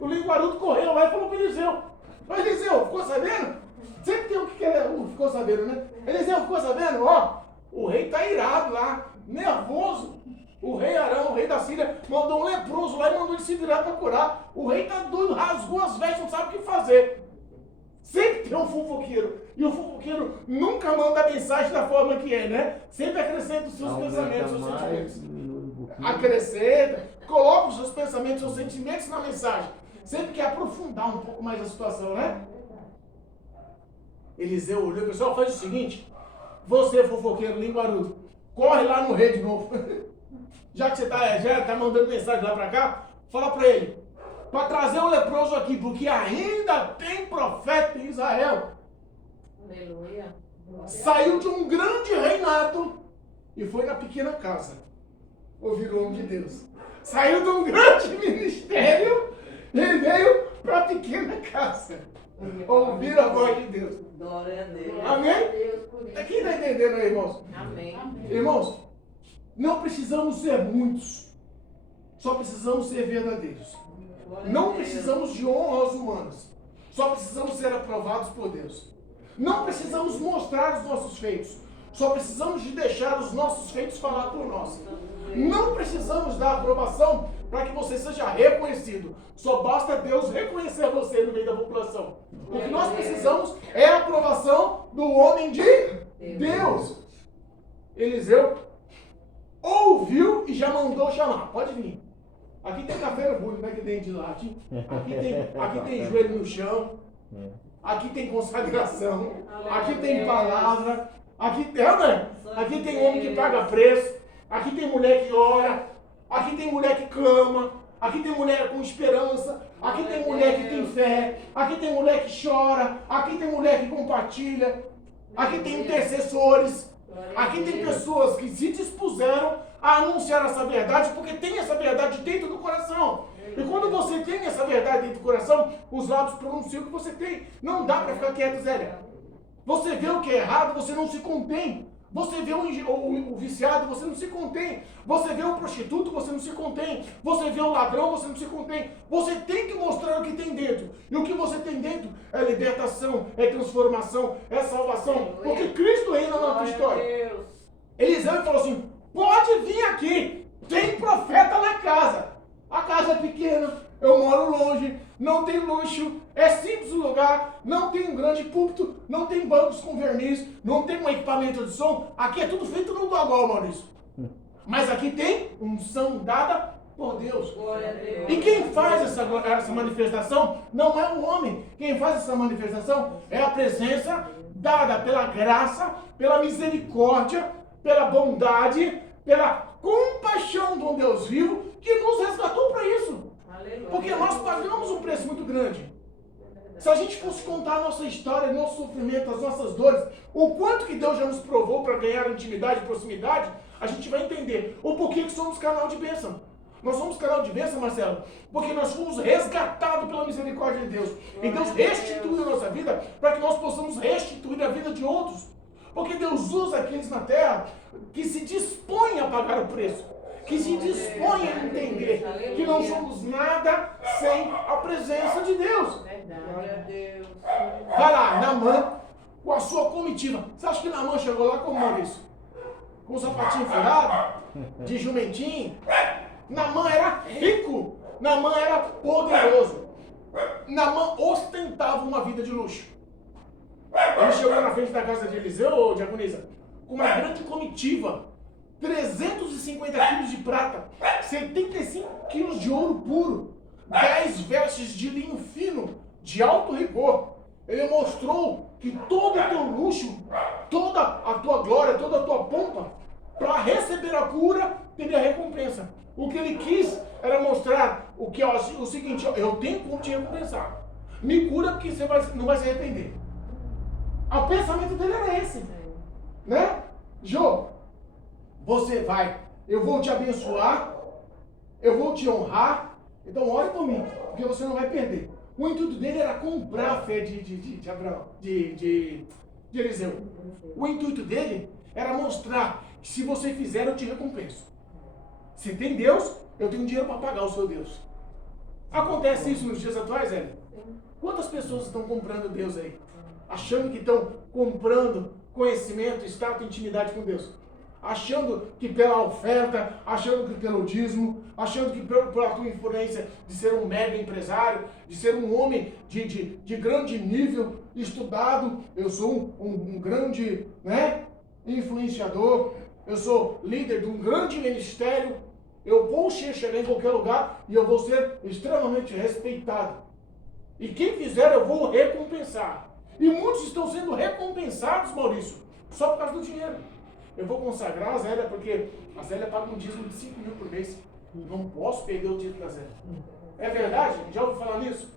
O linguarudo correu lá e falou para Eliseu: mas Eliseu, ficou sabendo? Sempre tem um que ficou sabendo, né? Eliseu, ficou sabendo? Ó, o rei tá irado lá, nervoso. O rei Arão, o rei da Síria, mandou um leproso lá e mandou ele se virar para curar. O rei tá doido, rasgou as vestes, não sabe o que fazer. Sempre tem um fofoqueiro. E o fofoqueiro nunca manda a mensagem da forma que é, né? Sempre acrescenta os seus pensamentos, os seus sentimentos. Acrescenta, coloca os seus pensamentos, os seus sentimentos na mensagem. Sempre quer aprofundar um pouco mais a situação, né? Eliseu olhou: pessoal, faz o seguinte: você, fofoqueiro, linguarudo, corre lá no rei de novo. Já que você tá mandando mensagem lá para cá, fala para ele, para trazer o leproso aqui, porque ainda tem profeta em Israel. Aleluia. Saiu de um grande reinado e foi na pequena casa ouvir o homem de Deus. Saiu de um grande ministério e veio para a pequena casa ouvir a voz de Deus. Glória a Deus. Amém? Deus por isso. Quem está entendendo aí, irmãos? Amém. Irmãos, Não precisamos ser muitos. Só precisamos ser verdadeiros. Não precisamos de honras humanas. Só precisamos ser aprovados por Deus. Não precisamos mostrar os nossos feitos. Só precisamos de deixar os nossos feitos falar por nós. Não precisamos da aprovação para que você seja reconhecido. Só basta Deus reconhecer você no meio da população. O que nós precisamos é a aprovação do homem de Deus. Eliseu ouviu e já mandou chamar. Pode vir. Aqui tem café no bulho, não é que tem de latte. Aqui tem joelho no chão. Aqui tem consagração. Aqui tem palavra. Aqui tem homem que paga preço. Aqui tem mulher que ora. Aqui tem mulher que clama. Aqui tem mulher com esperança. Aqui tem mulher que tem fé. Aqui tem mulher que chora. Aqui tem mulher que compartilha. Aqui tem intercessores. Aqui tem pessoas que se dispuseram a anunciar essa verdade porque tem essa verdade dentro do coração. E quando você tem essa verdade dentro do coração, os lábios pronunciam o que você tem. Não dá para ficar quieto, Zélia. Você vê o que é errado, você não se contém. Você vê o viciado, você não se contém. Você vê o prostituto, você não se contém. Você vê o ladrão, você não se contém. Você tem que mostrar o que tem dentro. E o que você tem dentro é libertação, é transformação, é salvação. Porque Cristo reina na tua história. Eliseu falou assim, pode vir aqui. Tem profeta na casa. A casa é pequena, eu moro longe, não tem luxo, é simples o lugar, não tem um grande púlpito, não tem bancos com verniz, não tem um equipamento de som. Aqui é tudo feito no Gogol, Maurício. Mas aqui tem unção dada por Deus. E quem faz essa manifestação não é o homem. Quem faz essa manifestação é a presença dada pela graça, pela misericórdia, pela bondade, pela compaixão do Deus vivo que nos resgatou para isso. Porque nós pagamos um preço muito grande. Se a gente fosse contar a nossa história, nosso sofrimento, as nossas dores, o quanto que Deus já nos provou para ganhar intimidade e proximidade, a gente vai entender o porquê que somos canal de bênção. Nós somos canal de bênção, Marcelo, porque nós fomos resgatados pela misericórdia de Deus. E Deus restituiu a nossa vida para que nós possamos restituir a vida de outros. Porque Deus usa aqueles na terra que se dispõem a pagar o preço, que se dispõem a entender que não somos nada sem a presença de Deus. Vai lá, Naamã, com a sua comitiva. Você acha que Naamã chegou lá como, Maurício? Com o sapatinho furado? De jumentinho? Naamã era rico. Naamã era poderoso. Naamã ostentava uma vida de luxo. Ele chegou na frente da casa de Eliseu, ou de Agonisa, com uma grande comitiva. 350 quilos de prata, 75 quilos de ouro puro, 10 vestes de linho fino, de alto rigor. Ele mostrou que todo o teu luxo, toda a tua glória, toda a tua pompa, para receber a cura, teria recompensa. O que ele quis era mostrar o seguinte, eu tenho como te recompensar. Me cura porque você não vai se arrepender. O pensamento dele era esse. Né? Jô, você vai, eu vou te abençoar, eu vou te honrar, então ore por mim, porque você não vai perder. O intuito dele era comprar a fé de Abraão, de Eliseu. O intuito dele era mostrar que se você fizer, eu te recompenso. Se tem Deus, eu tenho dinheiro para pagar o seu Deus. Acontece isso nos dias atuais, Hélio? Quantas pessoas estão comprando Deus aí? Achando que estão comprando conhecimento, status, intimidade com Deus. Achando que pela oferta, achando que pelo dízimo, achando que pela tua influência de ser um mega empresário, de ser um homem de grande nível, estudado, eu sou um grande, né, influenciador, eu sou líder de um grande ministério, eu vou chegar em qualquer lugar e eu vou ser extremamente respeitado. E quem fizer eu vou recompensar. E muitos estão sendo recompensados, Maurício, só por causa do dinheiro. Eu vou consagrar a Zélia, porque a Zélia paga um dízimo de 5 mil por mês. Não posso perder o dízimo da Zélia. É verdade? Já ouviu falar nisso?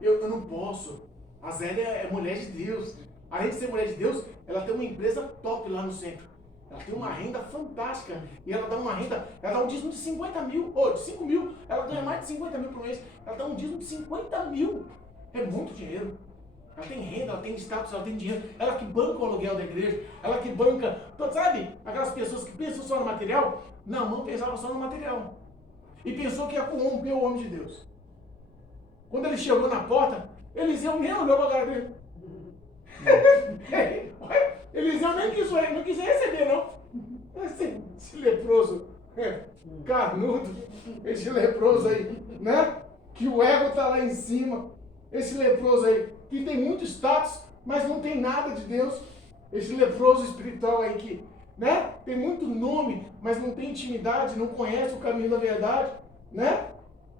Eu não posso. A Zélia é mulher de Deus. Além de ser mulher de Deus, ela tem uma empresa top lá no centro. Ela tem uma renda fantástica. E ela dá uma renda, ela dá um dízimo de 50 mil, ou de 5 mil. Ela ganha mais de 50 mil por mês. Ela dá um dízimo de 50 mil. É muito dinheiro. Ela tem renda, ela tem status, ela tem dinheiro. Ela que banca o aluguel da igreja. Ela que banca... Sabe? Aquelas pessoas que pensam só no material. Naamã pensava só no material. E pensou que ia corromper o homem de Deus. Quando ele chegou na porta, Eliseu nem olhou para a cara dele. Eliseu nem quis receber, não. Esse leproso, carnudo, esse leproso aí, né? Que o ego está lá em cima. Esse leproso aí, que tem muito status, mas não tem nada de Deus. Esse leproso espiritual aí que, né? Tem muito nome, mas não tem intimidade, não conhece o caminho da verdade, né?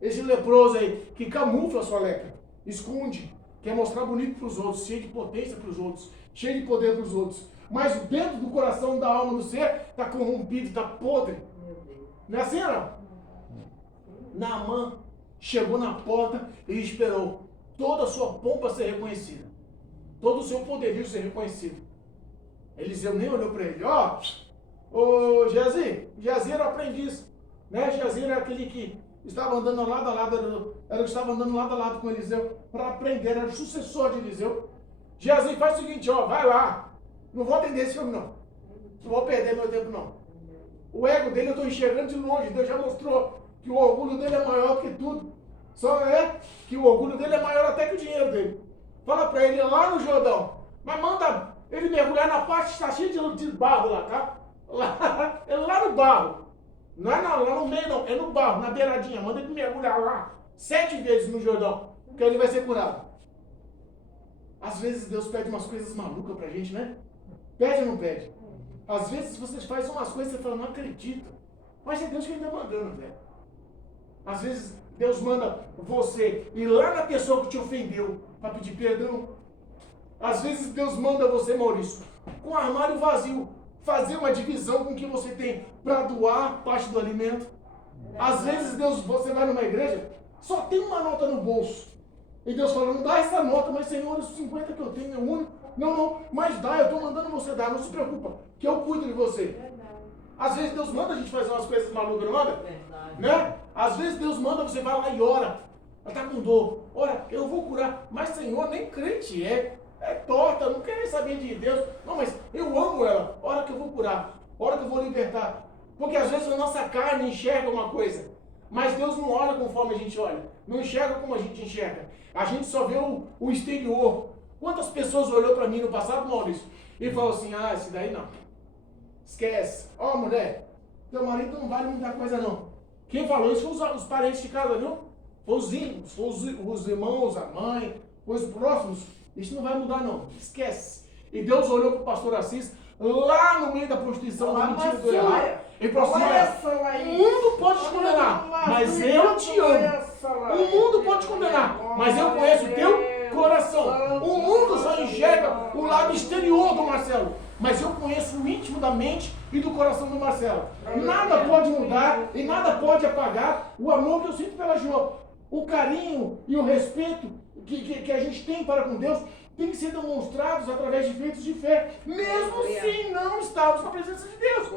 Esse leproso aí que camufla a sua lepra, esconde, quer mostrar bonito para os outros, cheio de potência para os outros, cheio de poder para os outros. Mas dentro do coração, da alma do ser, está corrompido, está podre. Não é assim, não? Naamã chegou na porta e esperou toda a sua pompa ser reconhecida. Todo o seu poderio ser reconhecido. Eliseu nem olhou para ele. Ô Geazi era o aprendiz. Né? Geazi era aquele que estava andando lado a lado, estava andando lado a lado com Eliseu para aprender, era o sucessor de Eliseu. Geazi, faz o seguinte, vai lá. Não vou atender esse homem, não. Não vou perder meu tempo, não. O ego dele eu estou enxergando de longe. Deus já mostrou que o orgulho dele é maior que tudo. Só é que o orgulho dele é maior até que o dinheiro dele. Fala para ele lá no Jordão. Mas manda ele mergulhar na parte que está cheia de barro lá, tá? Lá no barro. Não é lá no meio, não. É no barro, na beiradinha. Manda ele mergulhar lá 7 vezes no Jordão. Que ele vai ser curado. Às vezes Deus pede umas coisas malucas pra gente, né? Pede ou não pede? Às vezes você faz umas coisas e você fala, não acredito. Mas é Deus que está mandando, velho. Às vezes Deus manda você ir lá na pessoa que te ofendeu para pedir perdão. Às vezes Deus manda você, Maurício, com o armário vazio, fazer uma divisão com o que você tem para doar parte do alimento. Às vezes você vai numa igreja, só tem uma nota no bolso. E Deus fala, não dá essa nota, mas Senhor, os 50 que eu tenho é único. Não, mas dá, eu estou mandando você dar, não se preocupa, que eu cuido de você. Às vezes Deus manda a gente fazer umas coisas malucas, não manda? Né? Às vezes Deus manda, você vai lá e ora. Ela está com dor. Ora, eu vou curar. Mas Senhor, nem crente é torta, não quer nem saber de Deus. Não, mas eu amo ela. Ora que eu vou curar. Ora que eu vou libertar. Porque às vezes a nossa carne enxerga uma coisa. Mas Deus não olha conforme a gente olha. Não enxerga como a gente enxerga. A gente só vê o exterior. Quantas pessoas olhou para mim no passado, Maurício, e falou assim, esse daí não. Esquece. Mulher, teu marido não vale muita coisa não. Quem falou isso foi os parentes de casa, viu? Foi os íntimos, foi os irmãos, a mãe, foi os próximos. Isso não vai mudar não. Esquece. E Deus olhou para o pastor Assis, lá no meio da prostituição, na mentira do errado. Ele falou assim, o mundo pode te condenar, mas eu te amo. O mundo pode te condenar, mas eu conheço o teu coração. O mundo só enxerga o lado exterior do Marcelo, mas eu conheço o íntimo da mente e do coração do Marcelo. Nada pode mudar e nada pode apagar o amor que eu sinto pela Jo. O carinho e o respeito que a gente tem para com Deus tem que ser demonstrados através de feitos de fé, mesmo se não estávamos na presença de Deus.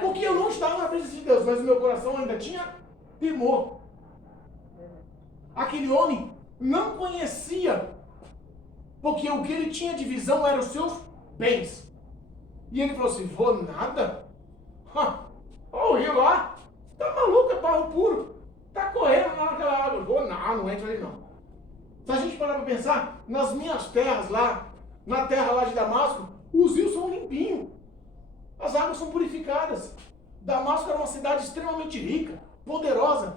Porque eu não estava na presença de Deus, mas o meu coração ainda tinha temor. Aquele homem não conhecia, porque o que ele tinha de visão eram os seus bens. E ele falou assim, vou nada? Olha o rio lá, tá maluco, é barro puro, tá correndo lá naquela água, não entra ali não. Se a gente parar para pensar, nas minhas terras lá, na terra lá de Damasco, os rios são limpinhos, as águas são purificadas. Damasco era uma cidade extremamente rica, poderosa.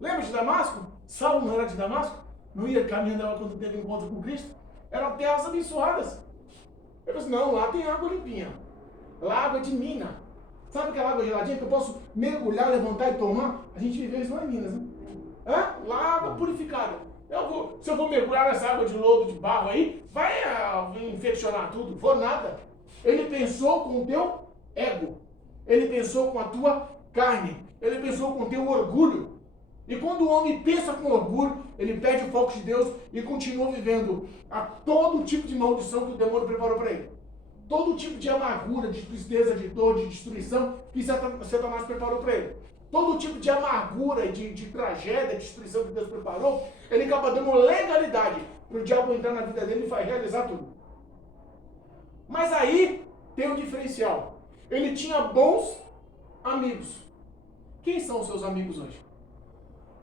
Lembra de Damasco? Saulo não era de Damasco? Não ia caminhando lá quando teve encontro com Cristo? Eram terras abençoadas. Eu falei assim, não, lá tem água limpinha. Lá água de mina. Sabe aquela água geladinha que eu posso mergulhar, levantar e tomar? A gente viveu isso lá em Minas, né? Lá água purificada. Se eu vou mergulhar nessa água de lodo, de barro aí, vai infeccionar tudo. Vou nada. Ele pensou com o teu ego. Ele pensou com a tua carne. Ele pensou com o teu orgulho. E quando o homem pensa com orgulho, ele perde o foco de Deus e continua vivendo a todo tipo de maldição que o demônio preparou para ele. Todo tipo de amargura, de tristeza, de dor, de destruição que Satanás preparou para ele. todo tipo de amargura, de tragédia, de destruição que Deus preparou, ele acaba dando legalidade para o diabo entrar na vida dele e vai realizar tudo. Mas aí tem um diferencial. Ele tinha bons amigos. Quem são os seus amigos hoje?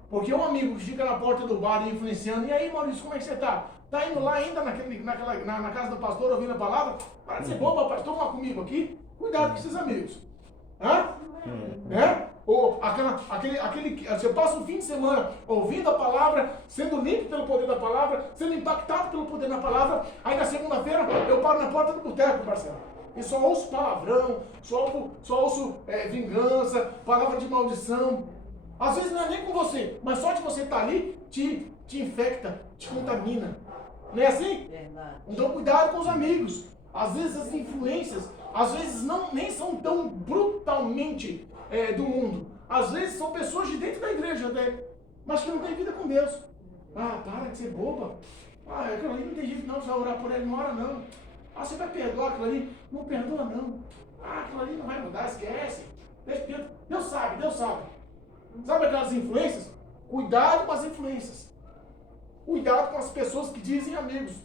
Porque um amigo que fica na porta do bar influenciando, e aí, Maurício, como é que você está? Está indo lá ainda na casa do pastor ouvindo a palavra? Para de ser bom, papai, toma comigo aqui. Cuidado com esses amigos. Hã? Ou você passa um fim de semana ouvindo a palavra, sendo limpo pelo poder da palavra, sendo impactado pelo poder da palavra. Aí na segunda-feira eu paro na porta do boteco, parceiro. E só ouço palavrão, só ouço vingança, palavra de maldição. Às vezes não é nem com você, mas só de você estar ali te infecta, te contamina. Não é assim? Verdade. Então cuidado com os amigos. Às vezes as influências, às vezes nem são tão brutalmente do mundo. Às vezes são pessoas de dentro da igreja até, mas que não têm vida com Deus. Ah, para de ser boba. Ah, aquilo ali não tem jeito não, você vai orar por ele, não ora não. Ah, você vai perdoar aquilo ali? Não perdoa não. Ah, aquilo ali não vai mudar, esquece. Deus sabe, Deus sabe. Sabe aquelas influências? Cuidado com as influências. Cuidado com as pessoas que dizem amigos.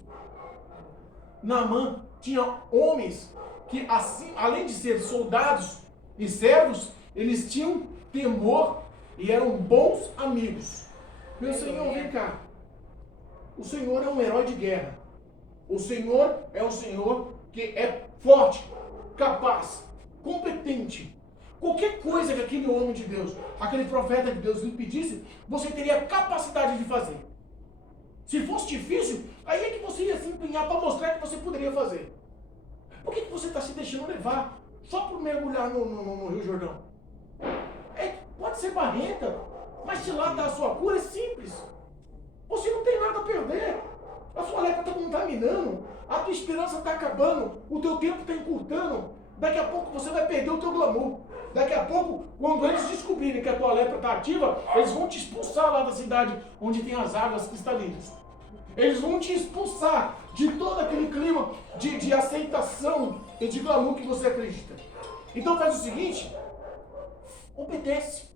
Naamã tinha homens que, assim, além de ser soldados e servos, eles tinham temor e eram bons amigos. Meu Senhor, vem cá. O Senhor é um herói de guerra. O Senhor é um Senhor que é forte, capaz, competente. Qualquer coisa que aquele homem de Deus, aquele profeta de Deus lhe pedisse, você teria capacidade de fazer. Se fosse difícil, aí é que você ia se empenhar para mostrar que você poderia fazer. Por que você está se deixando levar só por mergulhar no Rio Jordão? Pode ser barrenta, mas se lá está a sua cura, é simples. Você não tem nada a perder. A sua lepra está contaminando, a tua esperança está acabando, o teu tempo está encurtando. Daqui a pouco você vai perder o teu glamour. Daqui a pouco, quando eles descobrirem que a tua lepra está ativa, eles vão te expulsar lá da cidade onde tem as águas cristalinas. Eles vão te expulsar de todo aquele clima de aceitação e de glamour que você acredita. Então faz o seguinte, obedece.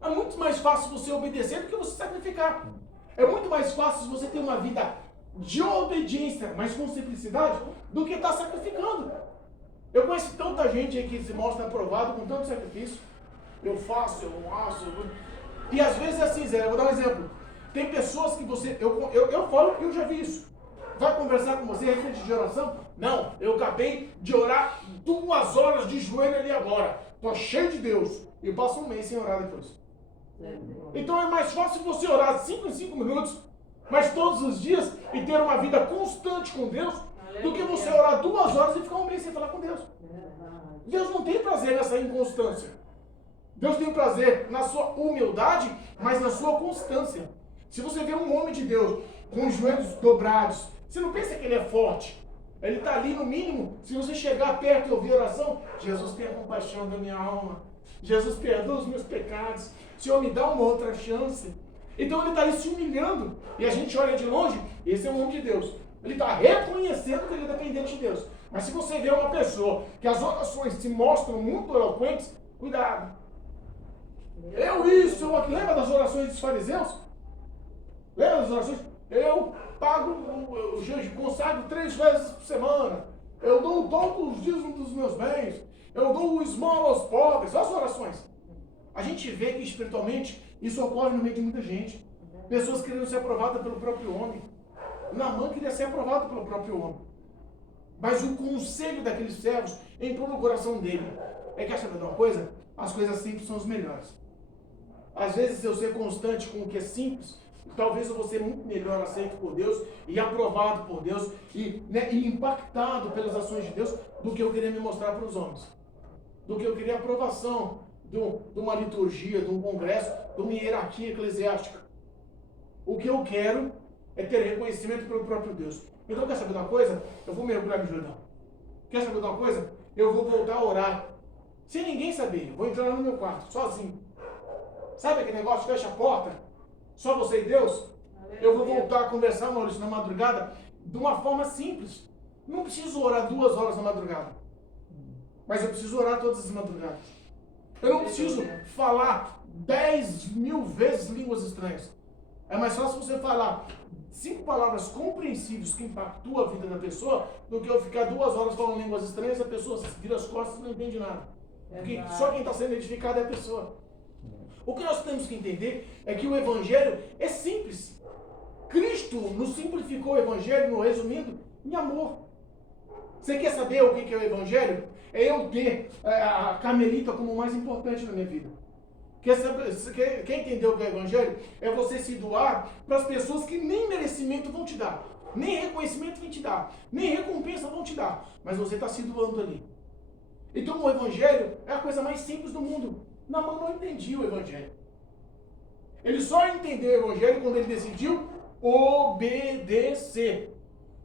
É muito mais fácil você obedecer do que você sacrificar. É muito mais fácil você ter uma vida de obediência, mas com simplicidade, do que estar sacrificando. Eu conheço tanta gente aí que se mostra aprovado com tanto sacrifício. Eu faço. E às vezes é assim, Zé, eu vou dar um exemplo. Tem pessoas que você... Eu falo que eu já vi isso. Vai conversar com você a respeito de oração? Não, eu acabei de orar 2 horas de joelho ali agora. Tô cheio de Deus. E passo um mês sem orar depois. Então é mais fácil você orar 5 em 5 minutos, mas todos os dias, e ter uma vida constante com Deus, do que você orar 2 horas e ficar um mês sem falar com Deus. Deus não tem prazer nessa inconstância. Deus tem prazer na sua humildade, mas na sua constância. Se você vê um homem de Deus com os joelhos dobrados, você não pensa que ele é forte. Ele está ali no mínimo, se você chegar perto e ouvir a oração, Jesus tenha compaixão da minha alma. Jesus perdoa os meus pecados. Senhor, me dá uma outra chance. Então ele está ali se humilhando. E a gente olha de longe, esse é um homem de Deus. Ele está reconhecendo que ele é dependente de Deus. Mas se você vê uma pessoa que as orações se mostram muito eloquentes, cuidado. Lembra das orações dos fariseus? Lembra das orações? Eu pago, eu consagro 3 vezes por semana. Eu dou todos os dias dos meus bens. Eu dou o esmola aos pobres. Olha as orações. A gente vê que espiritualmente isso ocorre no meio de muita gente. Pessoas querendo ser aprovadas pelo próprio homem. Naamã queria ser aprovado pelo próprio homem. Mas o conselho daqueles servos entrou no coração dele. Quer saber de uma coisa? As coisas simples são as melhores. Às vezes, se eu ser constante com o que é simples, talvez eu vou ser muito melhor aceito por Deus e aprovado por Deus e impactado pelas ações de Deus do que eu queria me mostrar para os homens. Do que eu queria aprovação de uma liturgia, de um congresso, de uma hierarquia eclesiástica. O que eu quero é ter reconhecimento pelo próprio Deus. Então, quer saber de uma coisa? Eu vou mergulhar no Jordão. Quer saber de uma coisa? Eu vou voltar a orar. Sem ninguém saber. Vou entrar no meu quarto, sozinho. Sabe aquele negócio? Fecha a porta. Só você e Deus. Eu vou voltar a conversar, Maurício, na madrugada, de uma forma simples. Não preciso orar 2 horas na madrugada. Mas eu preciso orar todas as madrugadas. Eu não preciso falar 10.000 vezes línguas estranhas. É mais fácil você falar 5 palavras compreensíveis que impactam a vida da pessoa do que eu ficar 2 horas falando línguas estranhas e a pessoa vira as costas e não entende nada. Porque só quem está sendo edificado é a pessoa. O que nós temos que entender é que o Evangelho é simples. Cristo nos simplificou o Evangelho, no resumindo, em amor. Você quer saber o que é o Evangelho? É eu ter a Carmelita como o mais importante na minha vida. Quer entender o que é o Evangelho? É você se doar para as pessoas que nem merecimento vão te dar, nem reconhecimento vão te dar, nem recompensa vão te dar, mas você está se doando ali. Então o Evangelho é a coisa mais simples do mundo. Naamã não entendia o Evangelho. Ele só entendeu o Evangelho quando ele decidiu obedecer.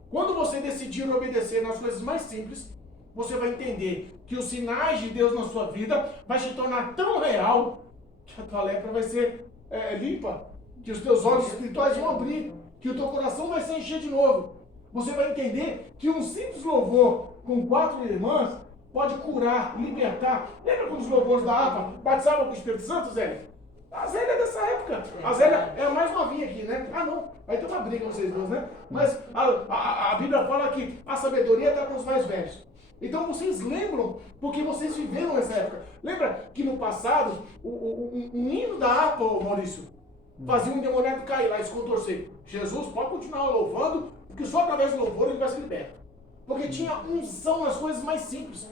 Quando você decidir obedecer nas coisas mais simples, você vai entender que os sinais de Deus na sua vida vai se tornar tão real que a tua lepra vai ser limpa, que os teus olhos espirituais vão abrir, que o teu coração vai se encher de novo. Você vai entender que um simples louvor com 4 irmãs pode curar, libertar. Lembra quando os louvores da APA batizavam com o Espírito Santo, Zélia? A Zélia é dessa época. A Zélia é a mais novinha aqui, né? Ah, não. Vai ter uma briga vocês dois, né? Mas a Bíblia fala que a sabedoria está com os mais velhos. Então vocês lembram, porque vocês viveram essa época. Lembra que no passado, um hino da APA, Maurício, fazia um endemoniado cair lá e se contorcer. Jesus pode continuar louvando, porque só através do louvor ele vai ser liberto. Porque tinha unção nas coisas mais simples.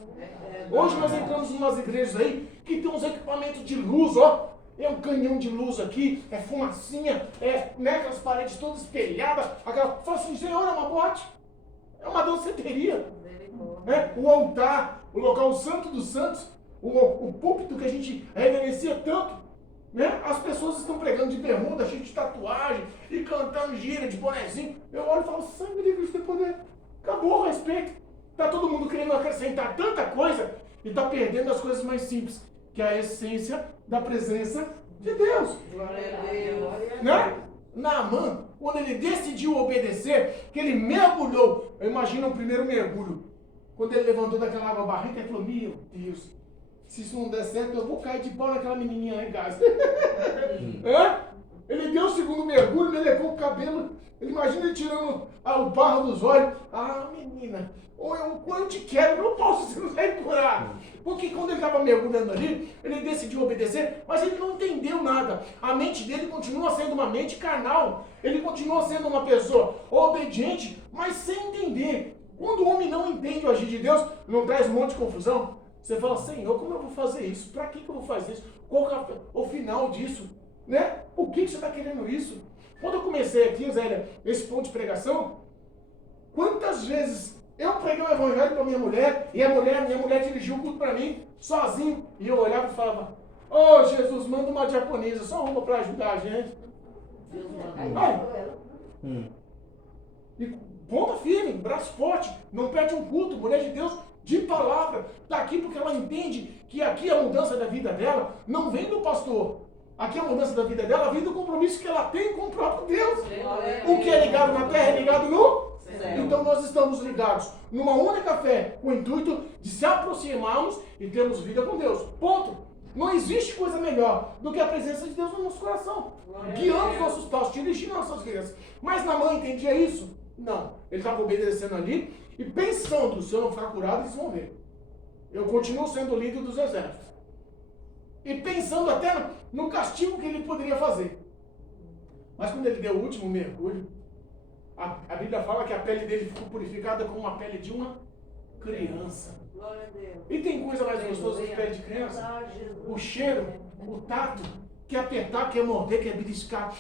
Hoje nós entramos em umas igrejas aí que tem uns equipamentos de luz, ó. É um canhão de luz aqui, é fumacinha, né, aquelas paredes todas espelhadas. Fala assim, Senhor, é uma boate, é uma danceteria. O altar, o local santo dos santos, o púlpito que a gente reverencia tanto. Né? As pessoas estão pregando de bermuda, cheio de tatuagem, e cantando gira de bonezinho. Eu olho e falo, sangue de Cristo tem poder. Acabou o respeito. Está todo mundo querendo acrescentar tanta coisa e está perdendo as coisas mais simples, que é a essência da presença de Deus. Glória a Deus. Né? Naamã, quando ele decidiu obedecer, que ele mergulhou, eu imagino o primeiro mergulho, quando ele levantou daquela água barrenta, ele falou, meu Deus, se isso não der certo, eu vou cair de pau naquela menininha lá em casa. Ele deu o segundo mergulho, melecou o cabelo, imagina ele tirando o barro dos olhos. Ah, menina, eu te quero, eu não posso, você não vai curar. Porque quando ele estava mergulhando ali, ele decidiu obedecer, mas ele não entendeu nada. A mente dele continua sendo uma mente carnal. Ele continua sendo uma pessoa obediente, mas sem entender. Quando o homem não entende o agir de Deus, não traz um monte de confusão. Você fala, Senhor, como eu vou fazer isso? Para que eu vou fazer isso? Qual é o final disso? Né? Por que você está querendo isso? Quando eu comecei aqui, Zélia, esse ponto de pregação, quantas vezes eu preguei o evangelho para minha mulher, e minha mulher dirigiu o culto para mim, sozinho, e eu olhava e falava, ô Jesus, manda uma diaconisa, só uma para ajudar a gente. E ponta firme, braço forte, não perde um culto, mulher de Deus, de palavra, está aqui porque ela entende que aqui a mudança da vida dela não vem do pastor. Aqui a mudança da vida dela vem do compromisso que ela tem com o próprio Deus. O que é ligado na terra é ligado no céu. Então nós estamos ligados numa única fé, com o intuito de se aproximarmos e termos vida com Deus. Ponto. Não existe coisa melhor do que a presença de Deus no nosso coração, guiando os nossos passos, dirigindo nossas crianças. Mas Naamã entendia isso? Não. Ele estava obedecendo ali e pensando, se eu não ficar curado, eles vão ver. Eu continuo sendo o líder dos exércitos. E pensando até no castigo que ele poderia fazer. Mas quando ele deu o último mergulho, a Bíblia fala que a pele dele ficou purificada como a pele de uma criança. Glória a Deus. E tem coisa mais gostosa que pele de criança? O cheiro, o tato, quer apertar, quer morder, quer beliscar.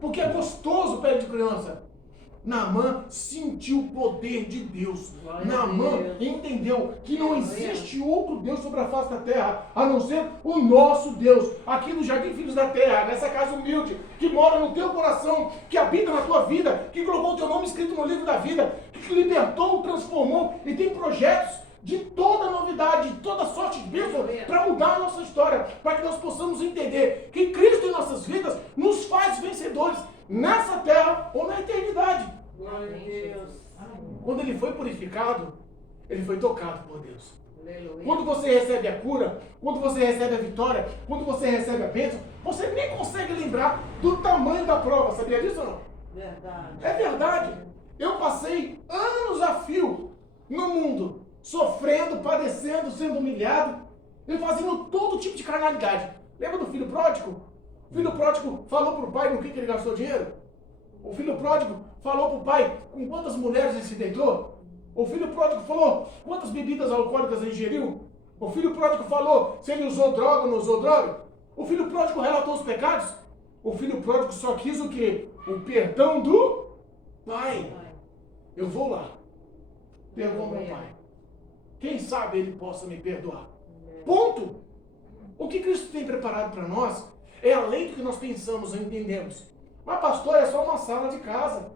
Porque é gostoso pele de criança. Naamã sentiu o poder de Deus. Naamã entendeu que não existe outro Deus sobre a face da terra, a não ser o nosso Deus. Aqui no Jardim Filhos da Terra, nessa casa humilde, que mora no teu coração, que habita na tua vida, que colocou o teu nome escrito no livro da vida, que libertou, transformou e tem projetos de toda novidade, de toda sorte de bênção para mudar a nossa história, para que nós possamos entender que Cristo em nossas vidas nos faz vencedores nessa terra ou na eternidade. Glória a Deus. Quando ele foi purificado, ele foi tocado por Deus. Aleluia. Quando você recebe a cura, quando você recebe a vitória, quando você recebe a bênção, você nem consegue lembrar do tamanho da prova. Sabia disso ou não? Verdade. É verdade. Eu passei anos a fio no mundo, sofrendo, padecendo, sendo humilhado e fazendo todo tipo de carnalidade. Lembra do filho pródigo? O filho pródigo falou para o pai no que ele gastou dinheiro? O filho pródigo falou para o pai com quantas mulheres ele se deitou? O filho pródigo falou quantas bebidas alcoólicas ele ingeriu? O filho pródigo falou se ele usou droga ou não usou droga? O filho pródigo relatou os pecados? O filho pródigo só quis o quê? O perdão do pai. Eu vou lá. Perdoa meu pai. Quem sabe ele possa me perdoar. Ponto. O que Cristo tem preparado para nós é além do que nós pensamos ou entendemos. Mas pastor, é só uma sala de casa.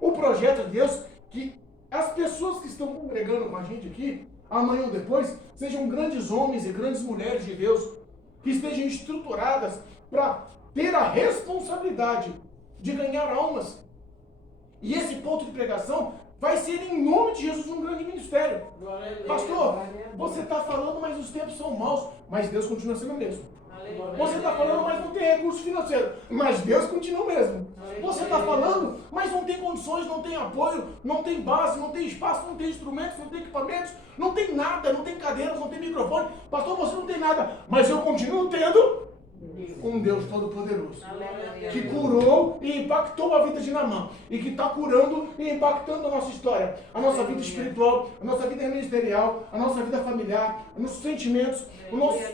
O projeto de Deus que as pessoas que estão congregando com a gente aqui, amanhã ou depois, sejam grandes homens e grandes mulheres de Deus, que estejam estruturadas para ter a responsabilidade de ganhar almas. E esse ponto de pregação vai ser em nome de Jesus um grande ministério. Pastor, você está falando, mas os tempos são maus, mas Deus continua sendo o mesmo. Você está falando, mas não tem recurso financeiro, mas Deus continua o mesmo. Você está falando, mas não tem condições, não tem apoio, não tem base, não tem espaço, não tem instrumentos, não tem equipamentos, não tem nada, não tem cadeiras, não tem microfone. Pastor, você não tem nada, mas eu continuo tendo um Deus Todo-Poderoso, que curou e impactou a vida de Naamã, e que está curando e impactando a nossa história, a nossa vida espiritual, a nossa vida ministerial, a nossa vida familiar, os nossos sentimentos,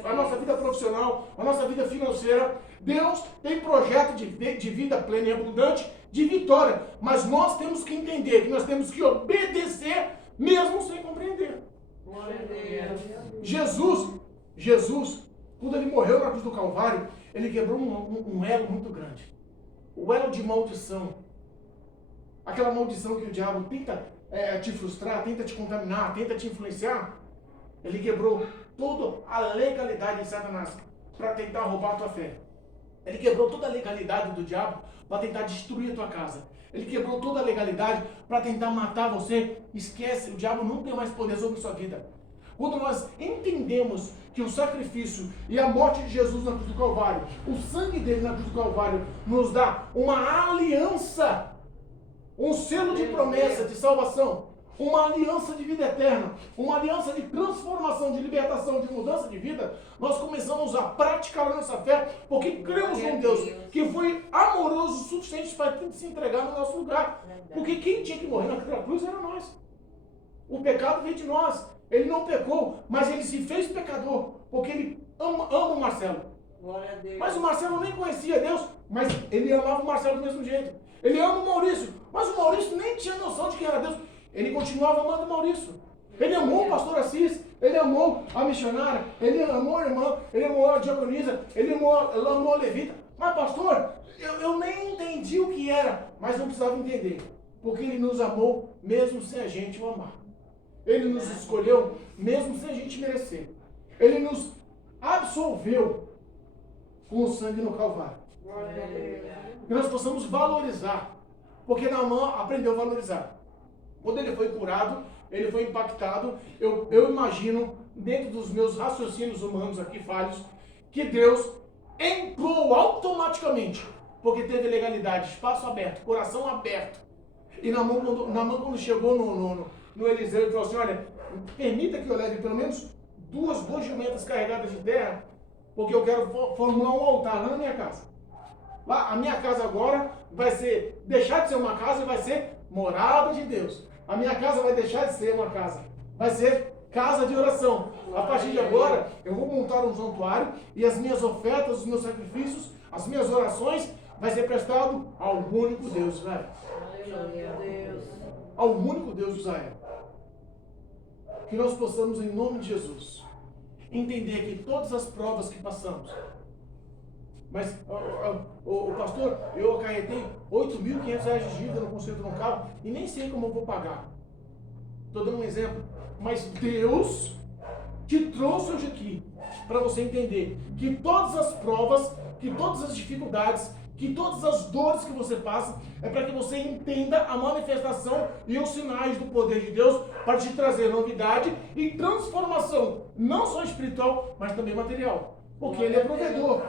a nossa vida profissional, a nossa vida financeira. Deus tem projeto de vida plena e abundante, de vitória, mas nós temos que entender que nós temos que obedecer mesmo sem compreender. Jesus, quando ele morreu na cruz do Calvário, ele quebrou um elo muito grande. O elo de maldição. Aquela maldição que o diabo tenta te frustrar, tenta te contaminar, tenta te influenciar. Ele quebrou toda a legalidade de Satanás para tentar roubar a tua fé. Ele quebrou toda a legalidade do diabo para tentar destruir a tua casa. Ele quebrou toda a legalidade para tentar matar você. Esquece, o diabo não tem mais poder sobre a sua vida. Quando nós entendemos que o sacrifício e a morte de Jesus na cruz do Calvário, o sangue dele na cruz do Calvário, nos dá uma aliança, um selo de promessa, de salvação, uma aliança de vida eterna, uma aliança de transformação, de libertação, de mudança de vida, nós começamos a praticar a nossa fé, porque cremos num Deus que foi amoroso o suficiente para se entregar no nosso lugar. Porque quem tinha que morrer naquela cruz era nós. O pecado veio de nós. Ele não pecou, mas ele se fez pecador, porque ele ama o Marcelo. Mas o Marcelo nem conhecia Deus, mas ele amava o Marcelo do mesmo jeito. Ele ama o Maurício, mas o Maurício nem tinha noção de quem era Deus. Ele continuava amando o Maurício. Ele amou o pastor Assis, ele amou a missionária, ele amou a irmã, ele amou a diaconisa, ele amou a levita. Mas pastor, eu nem entendi o que era, mas não precisava entender, porque ele nos amou mesmo sem a gente o amar. Ele nos escolheu mesmo sem a gente merecer. Ele nos absolveu com o sangue no Calvário. Que nós possamos valorizar, porque Naamã aprendeu a valorizar. Quando ele foi curado, ele foi impactado. Eu imagino, dentro dos meus raciocínios humanos aqui falhos, que Deus entrou automaticamente, porque teve legalidade, espaço aberto, coração aberto. E Naamã quando chegou no Eliseu, ele falou assim: olha, permita que eu leve pelo menos 2 boas jumentas carregadas de terra, porque eu quero formular um altar lá na minha casa. Lá, a minha casa agora vai ser, deixar de ser uma casa e vai ser morada de Deus. A minha casa vai deixar de ser uma casa, vai ser casa de oração. A partir de agora, eu vou montar um santuário e as minhas ofertas, os meus sacrifícios, as minhas orações vai ser prestado ao único Deus de Israel. Ao único Deus de Israel. Que nós possamos, em nome de Jesus, entender que todas as provas que passamos, mas, o pastor, eu acarretei R$8.500 de dívida no conserto de um carro e nem sei como eu vou pagar. Estou dando um exemplo. Mas Deus te trouxe hoje aqui para você entender que todas as provas, que todas as dificuldades, que todas as dores que você passa é para que você entenda a manifestação e os sinais do poder de Deus para te trazer novidade e transformação, não só espiritual, mas também material. Porque Ele é provedor,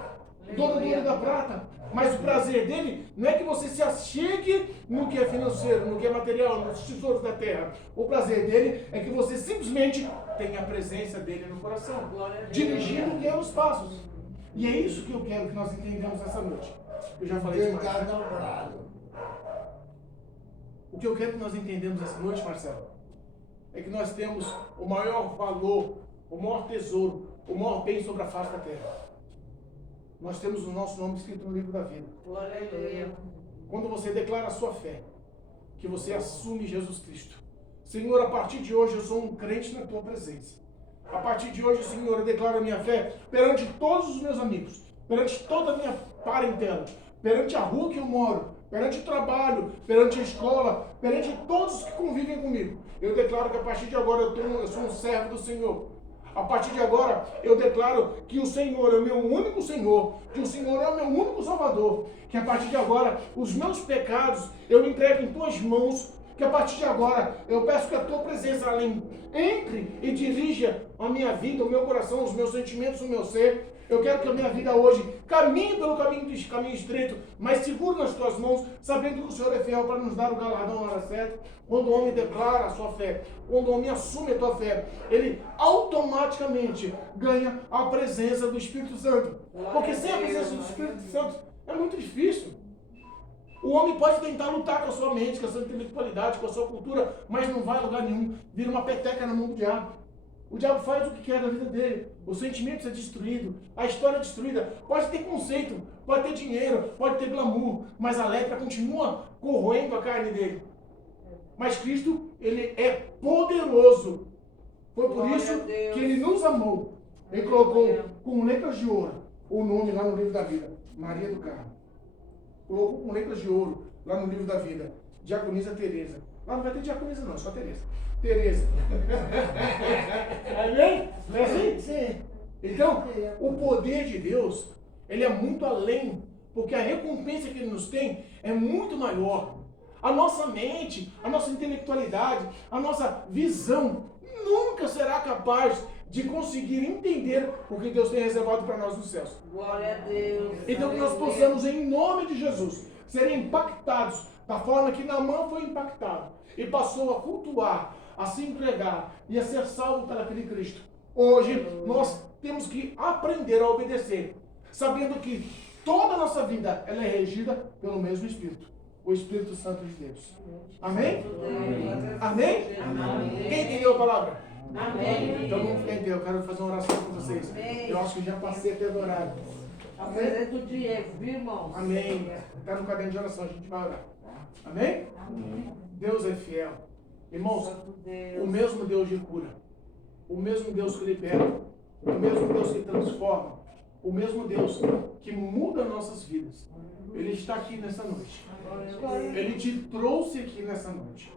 dono do ouro e da prata. Mas o prazer dele não é que você se achegue no que é financeiro, no que é material, nos tesouros da terra. O prazer dele é que você simplesmente tenha a presença dele no coração, dirigindo e guiando os passos. E é isso que eu quero que nós entendamos essa noite. Eu já falei demais. O que eu quero que nós entendamos essa noite, Marcelo, é que nós temos o maior valor, o maior tesouro, o maior bem sobre a face da terra. Nós temos o nosso nome escrito no livro da vida. Quando você declara a sua fé, que você assume Jesus Cristo. Senhor, a partir de hoje eu sou um crente na tua presença. A partir de hoje, Senhor, eu declaro a minha fé perante todos os meus amigos, perante toda a minha parentela, perante a rua que eu moro, perante o trabalho, perante a escola, perante todos que convivem comigo. Eu declaro que a partir de agora eu sou um servo do Senhor. A partir de agora, eu declaro que o Senhor é o meu único Senhor, que o Senhor é o meu único Salvador, que a partir de agora, os meus pecados eu entrego em tuas mãos, que a partir de agora, eu peço que a tua presença entre e dirija a minha vida, o meu coração, os meus sentimentos, o meu ser. Eu quero que a minha vida hoje caminhe pelo caminho estreito, mas seguro nas tuas mãos, sabendo que o Senhor é fiel para nos dar o galardão na hora certa. Quando o homem declara a sua fé, quando o homem assume a tua fé, ele automaticamente ganha a presença do Espírito Santo. Porque sem a presença do Espírito Santo é muito difícil. O homem pode tentar lutar com a sua mente, com a sua intelectualidade, com a sua cultura, mas não vai a lugar nenhum. Vira uma peteca na mão do diabo. O diabo faz o que quer da vida dele. Os sentimentos é destruído, a história é destruída. Pode ter conceito, pode ter dinheiro, pode ter glamour, mas a lepra continua corroendo a carne dele. Mas Cristo, ele é poderoso. Foi por isso que ele nos amou. Ele colocou com letras de ouro o nome lá no livro da vida, Maria do Carmo. Colocou com letras de ouro lá no livro da vida, Diaconisa Teresa. Lá não vai ter diaconisa não, só Teresa. Teresa. Amém? Não é assim? Sim. Então, o poder de Deus, ele é muito além, porque a recompensa que ele nos tem é muito maior. A nossa mente, a nossa intelectualidade, a nossa visão nunca será capaz de conseguir entender o que Deus tem reservado para nós nos céus. Glória a Deus. Então que nós possamos, em nome de Jesus, ser impactados da forma que Naamã foi impactado e passou a cultuar, a se entregar e a ser salvo por aquele Cristo. Hoje nós temos que aprender a obedecer, sabendo que toda a nossa vida ela é regida pelo mesmo Espírito, o Espírito Santo de Deus. Amém? Amém? Amém? Quem entendeu a palavra? Amém. Então vamos entender, eu quero fazer uma oração com vocês. Amém. Eu acho que já passei até do horário. Apresenta o Diego, viu, irmão? Amém. Está no caderno de oração, a gente vai orar. Amém? Deus é fiel. Irmãos, o mesmo Deus de cura, o mesmo Deus que liberta, o mesmo Deus que transforma, o mesmo Deus que muda nossas vidas, Ele está aqui nessa noite. Ele te trouxe aqui nessa noite.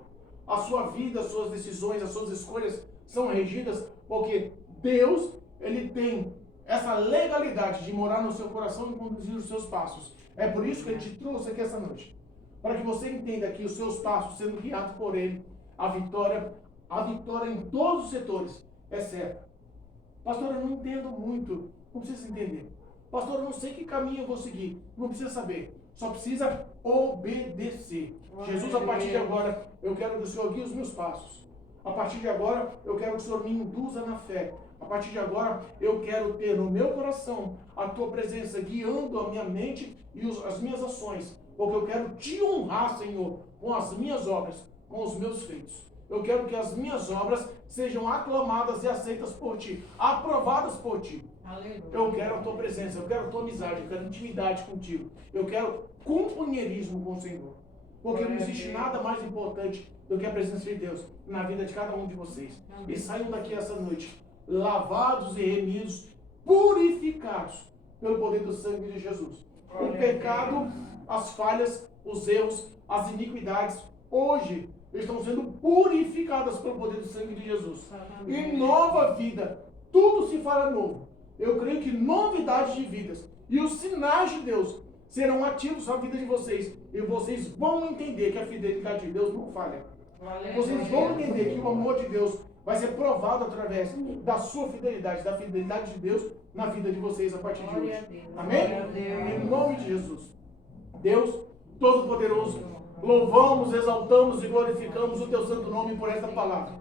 A sua vida, as suas decisões, as suas escolhas são regidas porque Deus, Ele tem essa legalidade de morar no seu coração e conduzir os seus passos. É por isso que Ele te trouxe aqui essa noite. Para que você entenda que os seus passos, sendo guiados por Ele, a vitória em todos os setores é certa. Pastor, eu não entendo muito. Não precisa entender. Pastor, eu não sei que caminho eu vou seguir. Não precisa saber. Só precisa obedecer. Jesus, a partir de agora, eu quero que o Senhor guie os meus passos. A partir de agora, eu quero que o Senhor me induza na fé. A partir de agora, eu quero ter no meu coração a Tua presença guiando a minha mente e as minhas ações. Porque eu quero Te honrar, Senhor, com as minhas obras, com os meus feitos. Eu quero que as minhas obras sejam aclamadas e aceitas por Ti, aprovadas por Ti. Aleluia. Eu quero a Tua presença, eu quero a Tua amizade, eu quero intimidade contigo. Eu quero companheirismo com o Senhor. Porque não existe nada mais importante do que a presença de Deus na vida de cada um de vocês. E saiam daqui essa noite, lavados e remidos, purificados pelo poder do sangue de Jesus. O pecado, as falhas, os erros, as iniquidades, hoje estão sendo purificadas pelo poder do sangue de Jesus. E nova vida, tudo se fará novo. Eu creio que novidade de vidas e os sinais de Deus serão ativos na vida de vocês. E vocês vão entender que a fidelidade de Deus não falha. Vocês vão entender que o amor de Deus vai ser provado através da sua fidelidade, da fidelidade de Deus na vida de vocês a partir de hoje. Amém? Em nome de Jesus. Deus Todo-Poderoso, louvamos, exaltamos e glorificamos o teu santo nome por esta palavra.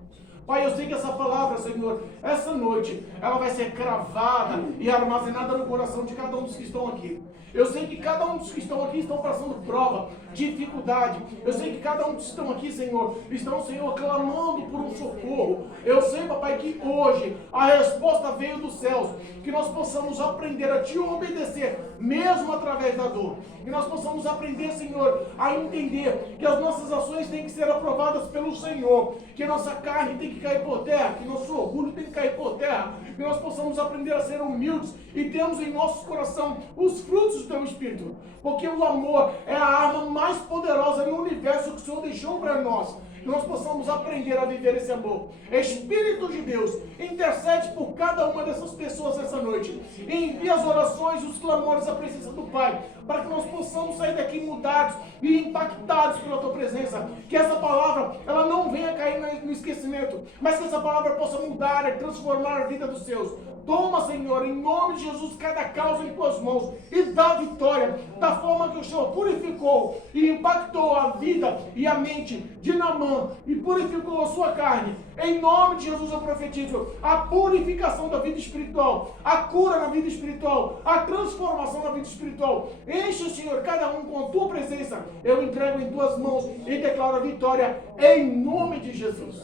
Pai, eu sei que essa palavra, Senhor, essa noite, ela vai ser cravada e armazenada no coração de cada um dos que estão aqui. Eu sei que cada um dos que estão aqui estão passando prova, dificuldade. Eu sei que cada um dos que estão aqui, Senhor, estão, Senhor, clamando por um socorro. Eu sei, papai, que hoje a resposta veio dos céus. Que nós possamos aprender a te obedecer, mesmo através da dor. Que nós possamos aprender, Senhor, a entender que as nossas ações têm que ser aprovadas pelo Senhor. Que a nossa carne tem que cair por terra, que nosso orgulho tem que cair por terra. Que nós possamos aprender a ser humildes e termos em nosso coração os frutos do teu Espírito. Porque o amor é a arma mais poderosa no universo que o Senhor deixou para nós. Que nós possamos aprender a viver esse amor. Espírito de Deus, intercede por cada uma dessas pessoas essa noite. E envia as orações, os clamores à presença do Pai, para que nós possamos sair daqui mudados e impactados pela tua presença. Que essa palavra, ela não venha cair no esquecimento, mas que essa palavra possa mudar e transformar a vida dos seus. Toma, Senhor, em nome de Jesus, cada causa em tuas mãos e dá vitória, da forma que o Senhor purificou e impactou a vida e a mente de Naamã e purificou a sua carne. Em nome de Jesus eu profetizo a purificação da vida espiritual, a cura na vida espiritual, a transformação na vida espiritual. Enche, Senhor, cada um com a tua presença. Eu entrego em tuas mãos e declaro a vitória em nome de Jesus.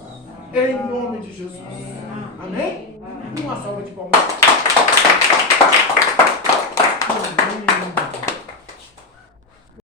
Em nome de Jesus. Amém? Uma salva de palmas.